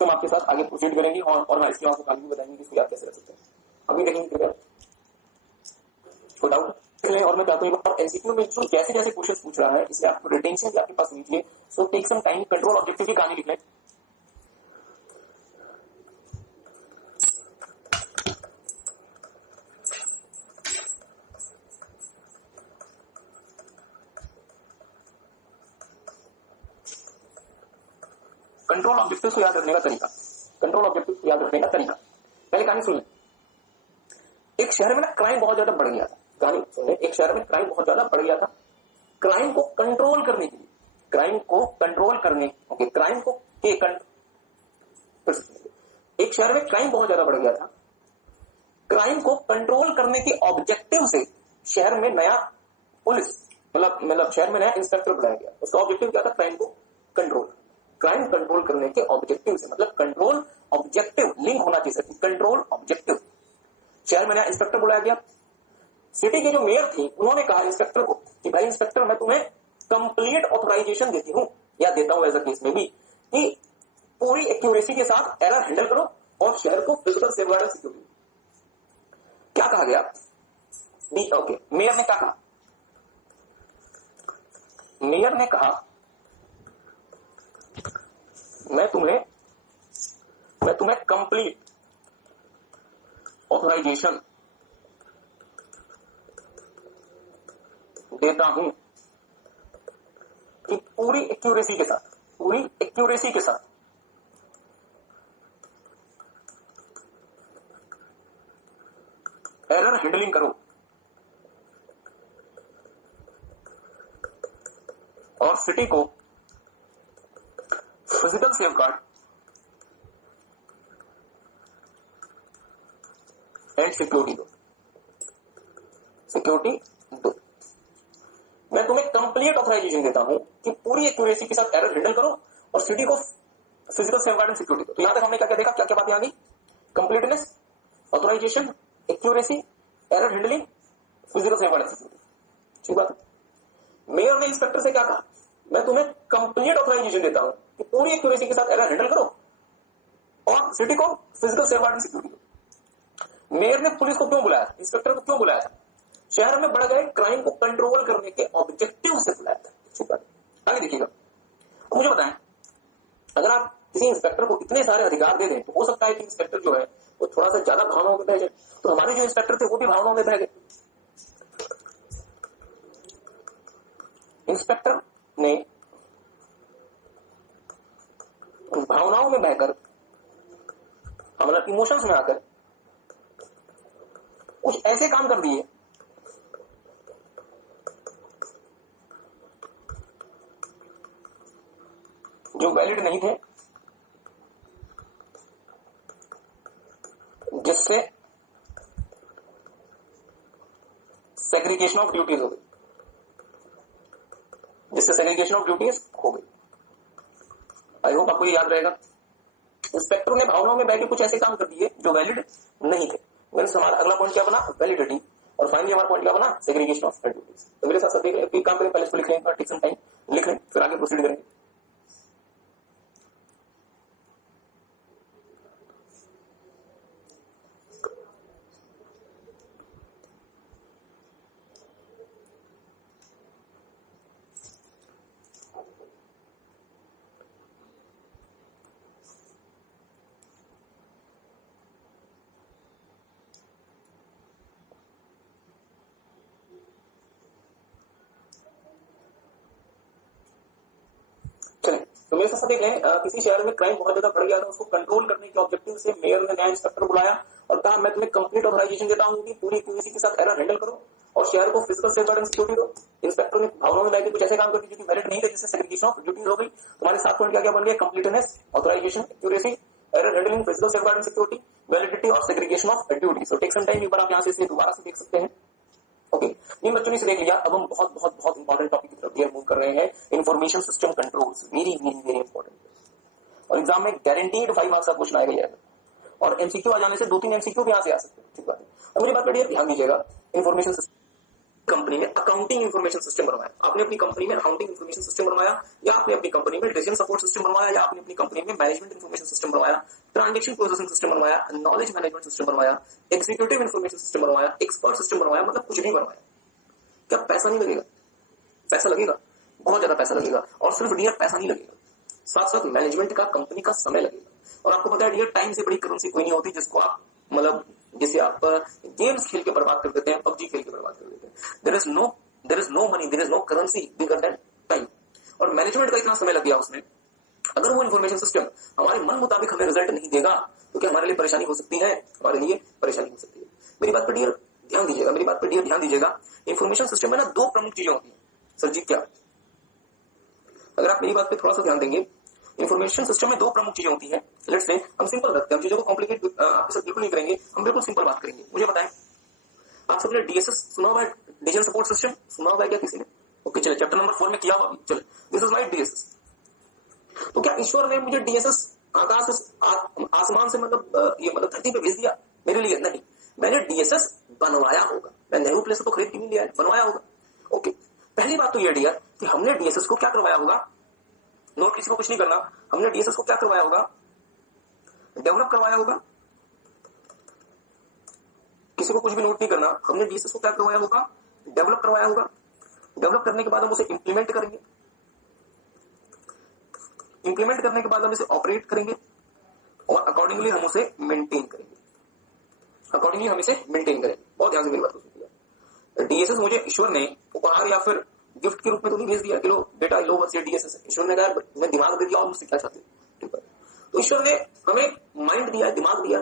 तो हम आपके साथ आगे प्रोसीड करेंगे और इसके आपको कहानी भी बताएंगे कि इसको याद कैसे रख सकते हैं। अभी देखेंगे कृपया कोई डाउट और मैं चाहता हूँ एमसीक्यू में जो जैसे जैसे क्वेश्चन पूछ रहा है इसलिए आपको रिटेंशन भी आपके पास होनी चाहिए। So take some time, control objective की कहानी लिख लें। कंट्रोल ऑब्जेक्टिव को याद रखने का तरीका, कंट्रोल ऑब्जेक्टिव को याद रखने का तरीका, पहले कहानी सुन लें। एक शहर में ना क्राइम बहुत ज्यादा बढ़ गया था। कहानी सुनने, एक शहर में क्राइम बहुत ज्यादा बढ़ गया था। क्राइम को कंट्रोल करने के लिए, क्राइम को कंट्रोल करने, ओके क्राइम को एक शहर में क्राइम बहुत ज्यादा बढ़ गया था। क्राइम को कंट्रोल करने के ऑब्जेक्टिव से शहर में नया पुलिस मतलब शहर में नया इंस्पेक्टर बुलाया गया। उसका ऑब्जेक्टिव क्या था? क्राइम को कंट्रोल, क्राइम कंट्रोल करने के ऑब्जेक्टिव से, मतलब कंट्रोल ऑब्जेक्टिव लिंक होना चाहिए, कंट्रोल ऑब्जेक्टिव। शहर में नया इंस्पेक्टर बुलाया गया। सिटी के जो मेयर थी उन्होंने कहा इंस्पेक्टर को कि भाई इंस्पेक्टर मैं तुम्हें कंप्लीट ऑथराइजेशन देती हूं या देता हूं एज अ केस में भी कि पूरी एक्यूरेसी के साथ एरर हैंडल करो और शहर को फिजिकल सेफगार्ड एंड सिक्योरिटी। क्या कहा गया? ओके मेयर ने क्या कहा? मेयर ने कहा मैं तुम्हें कंप्लीट ऑथराइजेशन देता हूं कि पूरी एक्यूरेसी के साथ एरर हैंडलिंग करो और सिटी को फिजिकल सेफगार्ड एंड सिक्योरिटी दो। मैं तुम्हें कंप्लीट ऑथराइजेशन देता हूं कि पूरी एक्यूरेसी के साथ एरर हैंडल करो और सिटी को फिजिकल सेफगार्ड एंड सिक्योरिटी दो। तो यहां तक हमने क्या क्या देखा, क्या क्या बातें आ गई? Completeness, authorisation, accuracy, error handling, physical safeguard and security. ठीक बात। मेयर ने इंस्पेक्टर से क्या कहा? मैं तुम्हें कंप्लीट ऑथराइजेशन देता हूं कि पूरी एक्यूरेसी के साथ एरर हैंडल करो और सिटी को फिजिकल सेफगार्ड एंड सिक्योरिटी दो। मेयर ने पुलिस को क्यों बुलाया? इंस्पेक्टर को क्यों बुलाया था? शहर में बढ़ गए क्राइम को कंट्रोल करने के ऑब्जेक्टिव से बुलाया था। आगे देखिएगा, मुझे बताएं अगर आप किसी इंस्पेक्टर को इतने सारे अधिकार दे दें तो हो सकता है कि इंस्पेक्टर जो है वो थोड़ा सा ज्यादा भावनाओं में बह जाए। तो हमारे जो इंस्पेक्टर थे वो भी भावनाओं में बह गए। इंस्पेक्टर ने भावनाओं में बहकर, मतलब इमोशंस में आकर कुछ ऐसे काम कर दिए जो वैलिड नहीं थे, जिससे सेग्रीगेशन ऑफ ड्यूटीज हो गई, आई होप आपको ये याद रहेगा। इंस्पेक्टर ने भावनाओं में बैठे कुछ ऐसे काम कर दिए जो वैलिड नहीं थे। मींस हमारा अगला पॉइंट क्या बना? वैलिडिटी। और फाइनली हमारा पॉइंट क्या बना? Segregation of duties. तो मेरे साथ देख लें, काम करें, पहले इसको लिख लें, टेक सम टाइम लिख लें, फिर आगे प्रोसीड करेंगे। तो मेरे साथ देख लें, किसी शहर में क्राइम बहुत ज्यादा बढ़ गया था, उसको कंट्रोल करने के ऑब्जेक्टिव से मेयर ने नया इंस्पेक्टर बुलाया और कहा मैं तुम्हें कंप्लीट ऑथराइजेशन देता हूं कि पूरी QC के साथ एरर हैंडल करो और शेयर को फिजिकल सेफगार्ड एंड सिक्योरिटी दो। इंस्पेक्टर ने भावनाओं में बैठे कुछ ऐसे काम कर दिए जो कि वैलिड नहीं थे, जिससे सेग्रीगेशन ऑफ ड्यूटीज हो गई। तुम्हारे 7 पॉइंट क्या क्या बन गए? Completeness, authorisation, accuracy, error handling, physical safeguard and security, validity और segregation of duty. So take some time, एक बार आप यहां से इसे दोबारा से देख सकते हैं। ओके, इन बच्चों ने इसे देख लिया। अब हम बहुत बहुत बहुत इंपॉर्टेंट टॉपिक की तरफ मूव कर रहे हैं, information system controls. Very very very important, और एग्जाम में गारंटीड 5 मार्क्स का क्वेश्चन आएगा यार, और एमसीक्यू आ जाने से 2-3 एमसीक्यू भी यहां से आ सकते हैं। ठीक बात है। अब मुझे बात करिए, ध्यान दीजिएगा, इंफॉर्मेशन सिस्टम कंपनी में अकाउंटिंग इंफॉर्मेशन सिस्टम बनवाया, आपने अपनी कंपनी में अकाउंटिंग इंफॉर्मेशन सिस्टम बनवाया, या आपने अपनी कंपनी में डिसीजन सपोर्ट सिस्टम बनवाया, या आपने अपनी कंपनी में मैनेजमेंट इंफॉर्मेशन सिस्टम बनवाया, ट्रांजैक्शन प्रोसेसिंग सिस्टम बनवाया, नॉलेज मैनेजमेंट सिस्टम बनवाया, एग्जीक्यूटिव इंफॉर्मेशन सिस्टम बनवाया, एक्सपर्ट सिस्टम बनवाया, मतलब कुछ नहीं बनवाया, क्या पैसा नहीं लगेगा? पैसा लगेगा, बहुत ज्यादा पैसा लगेगा। और सिर्फ डियर पैसा नहीं लगेगा, साथ साथ मैनेजमेंट का, कंपनी का समय लगेगा। और आपको पता है डियर, टाइम से बड़ी करेंसी कोई नहीं होती जिसको आप मतलब जिसे आप गेम्स खेल के बर्बाद कर देते हैं, पबजी खेल के बर्बाद कर देते हैं। There is no money, there is no currency bigger than time. और मैनेजमेंट का इतना समय लग गया उसमें, अगर वो इन्फॉर्मेशन सिस्टम हमारे मन मुताबिक हमें रिजल्ट नहीं देगा तो क्या हमारे लिए परेशानी हो सकती है? हमारे लिए परेशानी हो सकती है। मेरी बात पर डियर ध्यान दीजिएगा, मेरी बात पर डियर ध्यान दीजिएगा। इंफॉर्मेशन सिस्टम में ना 2 प्रमुख चीजें होती है। सर जी क्या? अगर आप मेरी बात पे थोड़ा सा ध्यान देंगे, इंफॉर्मेशन सिस्टम में 2 प्रमुख चीजें होती है। लेट्स से हम सिंपल रखते हैं, हम चीजों को कॉम्प्लिकेट आपके साथ बिल्कुल नहीं करेंगे, हम बिल्कुल सिंपल बात करेंगे। मुझे बताएं, आप सबने डीएसएस सुना हुआ है? डिसीजन सपोर्ट सिस्टम सुना हुआ है क्या किसी ने? ओके, चलिए चैप्टर नंबर 4 में किया हुआ। चलिए, दिस इज माय डीएसएस। तो क्या ईश्वर ने मुझे डीएसएस आकाश आसमान से मतलब ये मतलब धरती पे भेज दिया मेरे लिए? नहीं, मैंने डीएसएस बनवाया होगा। मैं नेहरू प्लेस से तो खरीद के नहीं लिया है, बनवाया होगा। ओके, पहली बात तो ये डियर कि हमने डीएसएस को क्या करवाया होगा? नोट किसी को कुछ नहीं करना, हमने डीएसएस को क्या करवाया होगा? डेवलप करवाया होगा। किसी को कुछ भी नोट नहीं करना, हमने डीएसएस को क्या करवाया होगा? डेवलप करवाया होगा। डेवलप करने के बाद हम उसे इंप्लीमेंट करेंगे, इंप्लीमेंट करने के बाद हम इसे ऑपरेट करेंगे, और अकॉर्डिंगली हम उसे मेंटेन करेंगे, अकॉर्डिंगली हम इसे मेंटेन करेंगे। बहुत ध्यान से मेरी बात को सुनिएगा। डीएसएस मुझे ईश्वर ने उपहार या फिर गिफ्ट के रूप में तो नहीं भेज दिया कि लो बेटा लो बस ये डीएसएस है। ईश्वर ने कहा तुम्हें दिमाग दे दिया और मुझसे क्या चाहते हो? ठीक है, तो ईश्वर ने हमें माइंड दिया, दिमाग दिया,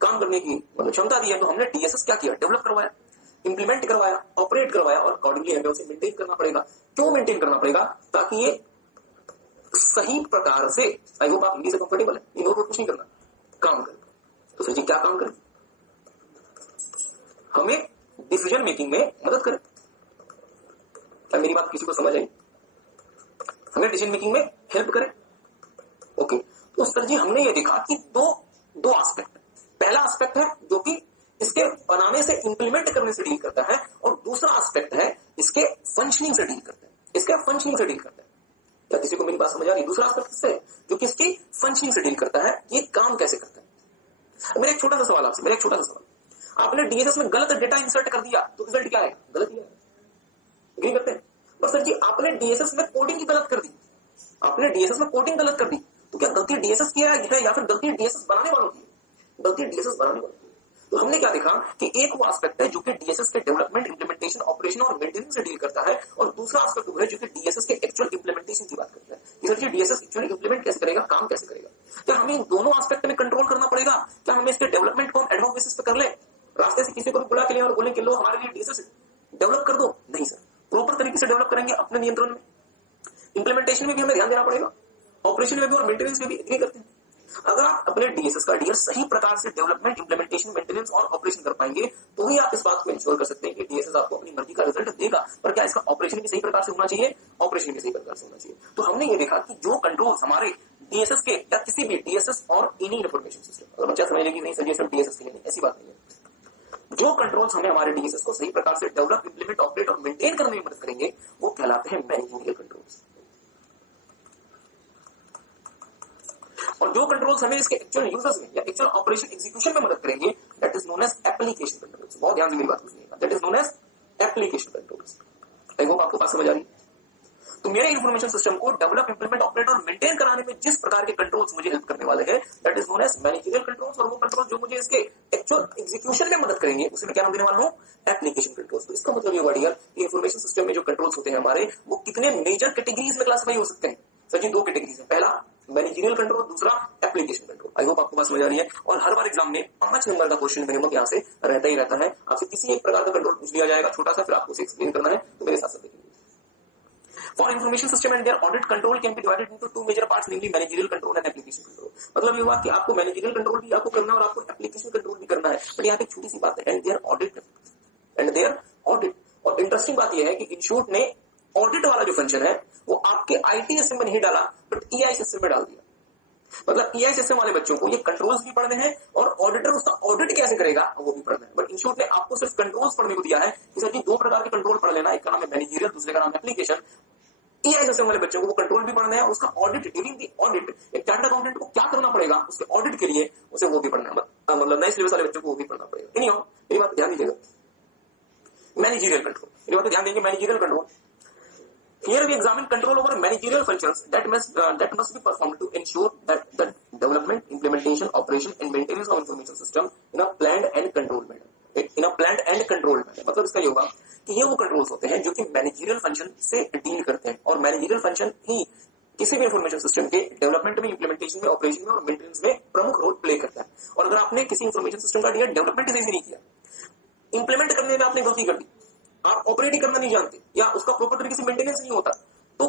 काम करने की मतलब क्षमता दी है, तो हमने डीएसएस क्या किया? डेवलप करवाया, इंप्लीमेंट करवाया, ऑपरेट करवाया, और अकॉर्डिंगली हमें उसे मेंटेन करना पड़ेगा। क्यों मेंटेन करना पड़ेगा? ताकि ये सही प्रकार से, आई होप आप हिंदी से कंफर्टेबल है, इन और कुछ नहीं करना, काम करें। तो सर जी क्या काम करें? हमें डिसीजन मेकिंग में मदद करें। क्या मेरी बात किसी को समझ आई? हमें डिसीजन मेकिंग में हेल्प करें। ओके, तो सर जी हमने ये देखा कि दो एस्पेक्ट है। पहला एस्पेक्ट है जो कि इसके बनाने से, इंप्लीमेंट करने से डील करता है, और दूसरा एस्पेक्ट है इसके फंक्शनिंग से डील करता है, इसके फंक्शनिंग से डील करता है। क्या किसी को मेरी बात समझ आ रही है? दूसरा एस्पेक्ट किससे है? जो कि इसकी फंक्शनिंग से डील करता है, ये काम कैसे करता है। मेरा एक छोटा सा सवाल आपसे, मेरा एक छोटा सा सवाल, आपने डीएसएस में गलत डेटा इंसर्ट कर दिया तो रिजल्ट क्या आएगा? गलत ही आएगा। एग्री करते हैं? पर सर जी आपने डीएसएस में कोडिंग की गलत कर दी, आपने डीएसएस में कोडिंग गलत कर दी, तो क्या गलती डीएसएस की है या फिर गलती डीएसएस बनाने वालों की? गलती डीएसएस बनाने वालों की। तो हमने क्या देखा कि एक वो एस्पेक्ट है जो कि डीएसएस के डेवलपमेंट, इंप्लीमेंटेशन, ऑपरेशन और मेंटेनेंस से डील करता है, और दूसरा एस्पेक्ट वो है जो कि डीएसएस के एक्चुअल इंप्लीमेंटेशन की बात करता है कि सर जी डीएसएस एक्चुअली इंप्लीमेंट कैसे करेगा, काम कैसे करेगा। क्या हमें इन दोनों एस्पेक्ट में कंट्रोल करना पड़ेगा? क्या हमें इसके डेवलपमेंट को एड हॉक बेसिस पे कर ले, रास्ते से किसी को भी बुला के ले और बोले कि लो हमारे लिए डीएसएस डेवलप कर दो? नहीं सर, प्रॉपर तरीके से डेवलप करेंगे अपने नियंत्रण में। इंप्लीमेंटेशन में भी हमें ध्यान देना पड़ेगा, ऑपरेशन में भी और मेंटेनेंस में भी। एग्री करते हैं? अगर आप अपने डीएसएस का डीएस सही प्रकार से डेवलपमेंट, इंप्लीमेंटेशन, मेंटेनेंस और ऑपरेशन कर पाएंगे तो ही आप इस बात को इंश्योर कर सकते हैं कि डीएसएस आपको अपनी मर्जी का रिजल्ट देगा। पर क्या इसका ऑपरेशन भी सही प्रकार से होना चाहिए? ऑपरेशन भी सही प्रकार से होना चाहिए। तो हमने ये देखा कि जो कंट्रोल्स हमारे डीएसएस के या किसी भी डीएसएस और एनी इंफॉर्मेशन सिस्टम, अगर बच्चा समझ लेगी नहीं सर ये सब डीएसएस के लिए नहीं, ऐसी बात नहीं है। जो कंट्रोल्स हमें हमारे डीएसएस को सही प्रकार से डेवलप, इंप्लीमेंट, ऑपरेट और मेंटेन करने में मदद करेंगे वो कहलाते हैं मैनेजरियल कंट्रोल्स। और जो कंट्रोल्स हमें इसके एक्चुअल यूजर्स में या एक्चुअल ऑपरेशन एग्जीक्यूशन में मदद करेंगे that is known as application controls. बहुत ध्यान से मेरी बात को सुनिएगा, that is known as application controls. I hope आपको बात समझ आ रही है। तो मेरे इंफॉर्मेशन सिस्टम को डेवलप, इंप्लीमेंट, ऑपरेट और मेंटेन कराने में जिस प्रकार के कंट्रोल्स मुझे हेल्प करने वाले हैं that is known as managerial controls. और वो कंट्रोल्स जो मुझे इसके एक्चुअल एग्जीक्यूशन में मदद करेंगे उसे मैं क्या नाम देने वाला हूं? Application controls. तो इसका मतलब ये हुआ डियर, इंफॉर्मेशन सिस्टम में जो कंट्रोल्स होते हैं हमारे वो कितने मेजर कैटेगरीज में क्लासिफाई हो सकते हैं? सर जी 2 कैटेगरीज है। पहला मैनेजरियल कंट्रोल, दूसरा एप्लीकेशन कंट्रोल। आई होप आपको बात समझ आ रही है। और हर बार एग्जाम में 5 नंबर का क्वेश्चन मिनिमम यहाँ से रहता ही रहता है। आपसे किसी एक प्रकार का कंट्रोल पूछ लिया जाएगा छोटा सा, फिर आपको एक्सप्लेन करना है, तो मेरे साथ साथ देखिए। For information system and their audit control can be divided into 2 major parts, namely managerial control and application control। मतलब ये हुआ कि आपको मैनेजरियल कंट्रोल भी आपको करना है और आपको एप्लीकेशन कंट्रोल भी करना है। बट यहाँ पे छोटी सी बात है, एंड देयर ऑडिट। और इंटरेस्टिंग बात यह है कि इंश्योर्ड ने ऑडिट वाला जो फंक्शन है वो आपके आईटी सिस्टम में नहीं डाला, बट ईआई सिस्टम में डाल दिया। मतलब ईआई सिस्टम वाले बच्चों को ये कंट्रोल्स भी पढ़ने हैं और ऑडिटर उसका ऑडिट कैसे करेगा वो भी पढ़ना है। बट इंश्योर्ड ने आपको सिर्फ कंट्रोल्स पढ़ने को दिया है कि सर जी 2 प्रकार के कंट्रोल पढ़ लेना, एक का नाम है मैनेजरियल, दूसरे का नाम है एप्लीकेशन। ईआई सिस्टम वाले बच्चों को वो कंट्रोल भी पढ़ना है, उसका ऑडिट, ड्यूरिंग दी ऑडिट एक चार्टर्ड अकाउंटेंट को क्या करना पड़ेगा उसके ऑडिट के लिए, उसे वो भी पढ़ना है। मतलब नए सिलेबस वाले बच्चों को वो भी पढ़ना पड़ेगा। नहीं हो, मेरी बात ध्यान दीजिएगा। मैनेजरियल कंट्रोल, मेरी बात ध्यान देंगे। Managerial control, here we examine control over managerial functions that must be performed to ensure that the development, implementation, operation and maintenance of information system in a planned and controlled manner। मतलब इसका ये होगा कि ये वो controls होते हैं जो कि मैनेजरियल फंक्शन से डील करते हैं, और मैनेजरियल फंक्शन ही किसी भी इंफॉर्मेशन सिस्टम के डेवलपमेंट में, इंप्लीमेंटेशन में, ऑपरेशन में और मेंटेनेंस में प्रमुख रोल प्ले करता है। और अगर आपने किसी इंफॉर्मेशन सिस्टम का डेवलपमेंट सही से नहीं किया, इंप्लीमेंट करने में आपने गलती कर दी, आप ऑपरेट करना नहीं जानते या उसका प्रॉपर तरीके से मेंटेनेंस नहीं होता, तो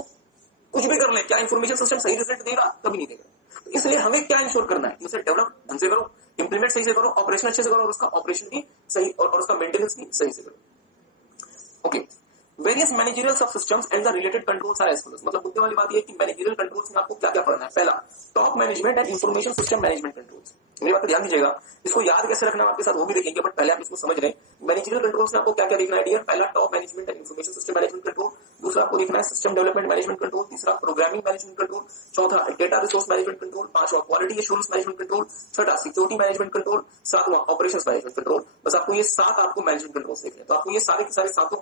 कुछ भी कर ले, क्या इंफॉर्मेशन सिस्टम सही रिजल्ट देगा? कभी नहीं देगा। तो इसलिए हमें क्या इंश्योर करना है कि उसे डेवलप ढंग से करो, इंप्लीमेंट सही से करो, ऑपरेशन अच्छे से करो और उसका ऑपरेशन भी सही और उसका मेंटेनेंस भी सही से करो। Okay, various managerial subsystems and the related controls are as follows. मतलब मुद्दे वाली बात ये है कि मैनेजरियल कंट्रोल्स में आपको क्या क्या पढ़ना है। पहला, top management and information system management controls. मेरी बात ध्यान दीजिएगा, इसको याद कैसे रखना है आपके साथ वो भी देखेंगे, बट पहले आप इसको समझ लें। मैनेजरियल कंट्रोल्स में आपको क्या क्या देखना है डियर? पहला, top management and information system management control. दूसरा आपको देखना है सिस्टम डेवलपमेंट मैनेजमेंट कंट्रोल। तीसरा, प्रोग्रामिंग मैनेजमेंट कंट्रोल। चौथा, डेटा रिसोर्स मैनेजमेंट कंट्रोल। पांचवा, क्वालिटी एश्योरेंस मैनेजमेंट कंट्रोल। छठा, सिक्योरिटी मैनेजमेंट कंट्रोल। सातवां, ऑपरेशंस मैनेजमेंट कंट्रोल। बस आपको ये 7 आपको मैनेजमेंट कंट्रोल देखने, तो आपको ये सारे के सारे 7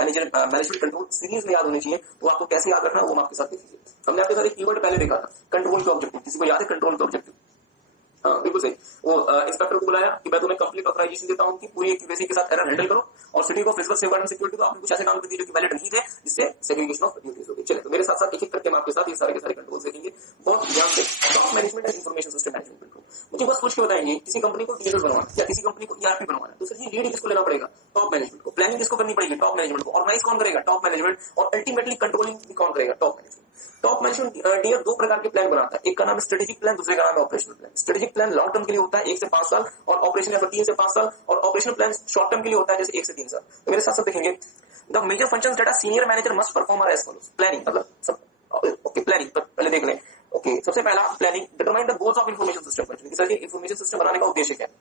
मैनेजमेंट कंट्रोल सीरीज में याद होने चाहिए। तो आपको कैसे याद रखना है वो हम आपके साथ देखिए। हमने आपके साथ एक कीवर्ड पहले देखा था, कंट्रोल के ऑब्जेक्टिव। किसी को याद है कंट्रोल के ऑब्जेक्टिव? हाँ बिल्कुल सही। वो इंस्पेक्टर को बुलाया कि मैं तुम्हें कंप्लीट ऑथराइजेशन देता हूँ कि पूरी एक्यूरेसी के साथ एरर हैंडल करो, और सिटी को फिजिकल सेफ्टी एंड सिक्योरिटी को आपने कुछ ऐसे काम कर दिए जो कि वैलिड नहीं थे, जिससे सेग्रीगेशन ऑफ ड्यूटीज होगी। चलिए, तो मेरे साथ साथ एक एक करके मैं आपके साथ ये सारे के सारे कंट्रोल देखेंगे बहुत ध्यान से। Top management and information system management control, मुझे बस पूछ के बताएंगे किसी कंपनी को डिजिटल बनवाना या किसी कंपनी को ईआरपी बनवाना, तो सर ये लीड किसको लेना पड़ेगा? टॉप मैनेजमेंट को। प्लानिंग किसको करनी पड़ेगी? टॉप मैनेजमेंट को। ऑर्गेनाइज कौन करेगा? Top management. और अल्टीमेटली कंट्रोलिंग भी कौन करेगा? Top management. Top management dear 2 प्रकार के प्लान बनाता है, एक का नाम है स्ट्रेटेजिक प्लान, दूसरे का नाम है operational plan. Strategic plan long term के लिए होता है 1 से 5 साल, और ऑपरेशन या 3 से 5 साल, और ऑपरेशनल प्लान शॉर्ट टर्म के लिए होता है जैसे 1 से 3 साल। तो मेरे साथ साथ देखेंगे, the major functions that a senior manager must perform are as follows. Planning, मतलब सब ओके, प्लानिंग पहले देख लें। ओके, सबसे पहला planning, determine the goals of information system function. Sir ये इंफॉर्मेशन सिस्टम बनाने का उद्देश्य क्या है?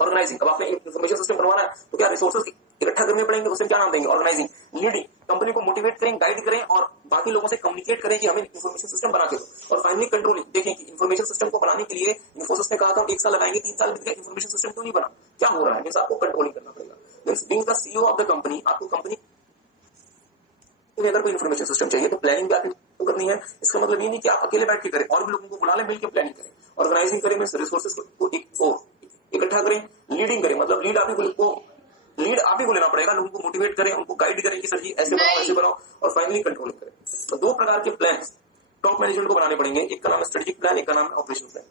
ऑर्गेनाइजिंग। अब आपने इंफॉर्मेशन सिस्टम बनवाना है तो क्या रिसोर्सेज इकट्ठा करने पड़ेंगे, उसे क्या नाम देंगे? ऑर्गेनाइजिंग। लीडिंग, कंपनी को मोटिवेट करें, गाइड करें और बाकी लोगों से कम्युनिकेट करें कि हमें इंफॉर्मेशन सिस्टम बना के दो। और फाइनली कंट्रोलिंग, देखें कि इंफॉर्मेशन सिस्टम को बनाने के लिए इन्फोसिस ने कहा था 1 साल लगाएंगे, 3 साल बीत गए, इंफॉर्मेशन सिस्टम क्यों नहीं बना, क्या हो रहा है? मींस आपको कंट्रोलिंग करना पड़ेगा। Means being the CEO of the company, आपको कंपनी में अगर कोई इंफॉर्मेशन सिस्टम चाहिए तो प्लानिंग भी आपको करनी है। इसका मतलब ये नहीं कि आप अकेले बैठ के करें, और भी लोगों को बुला लें, मिलकर प्लानिंग करें। ऑर्गेनाइजिंग करें, मींस रिसोर्सेज को इकट्ठा करें। लीडिंग करें, मतलब लीड आप ही को लेना पड़ेगा, लोगों को मोटिवेट करें, उनको गाइड करें कि सर जी ऐसे बनाओ, ऐसे बनाओ। और फाइनली कंट्रोलिंग करें। तो 2 प्रकार के प्लान टॉप मैनेजमेंट को बनाने पड़ेंगे, एक का नाम है स्ट्रेटेजिक प्लान, एक का नाम है ऑपरेशनल प्लान।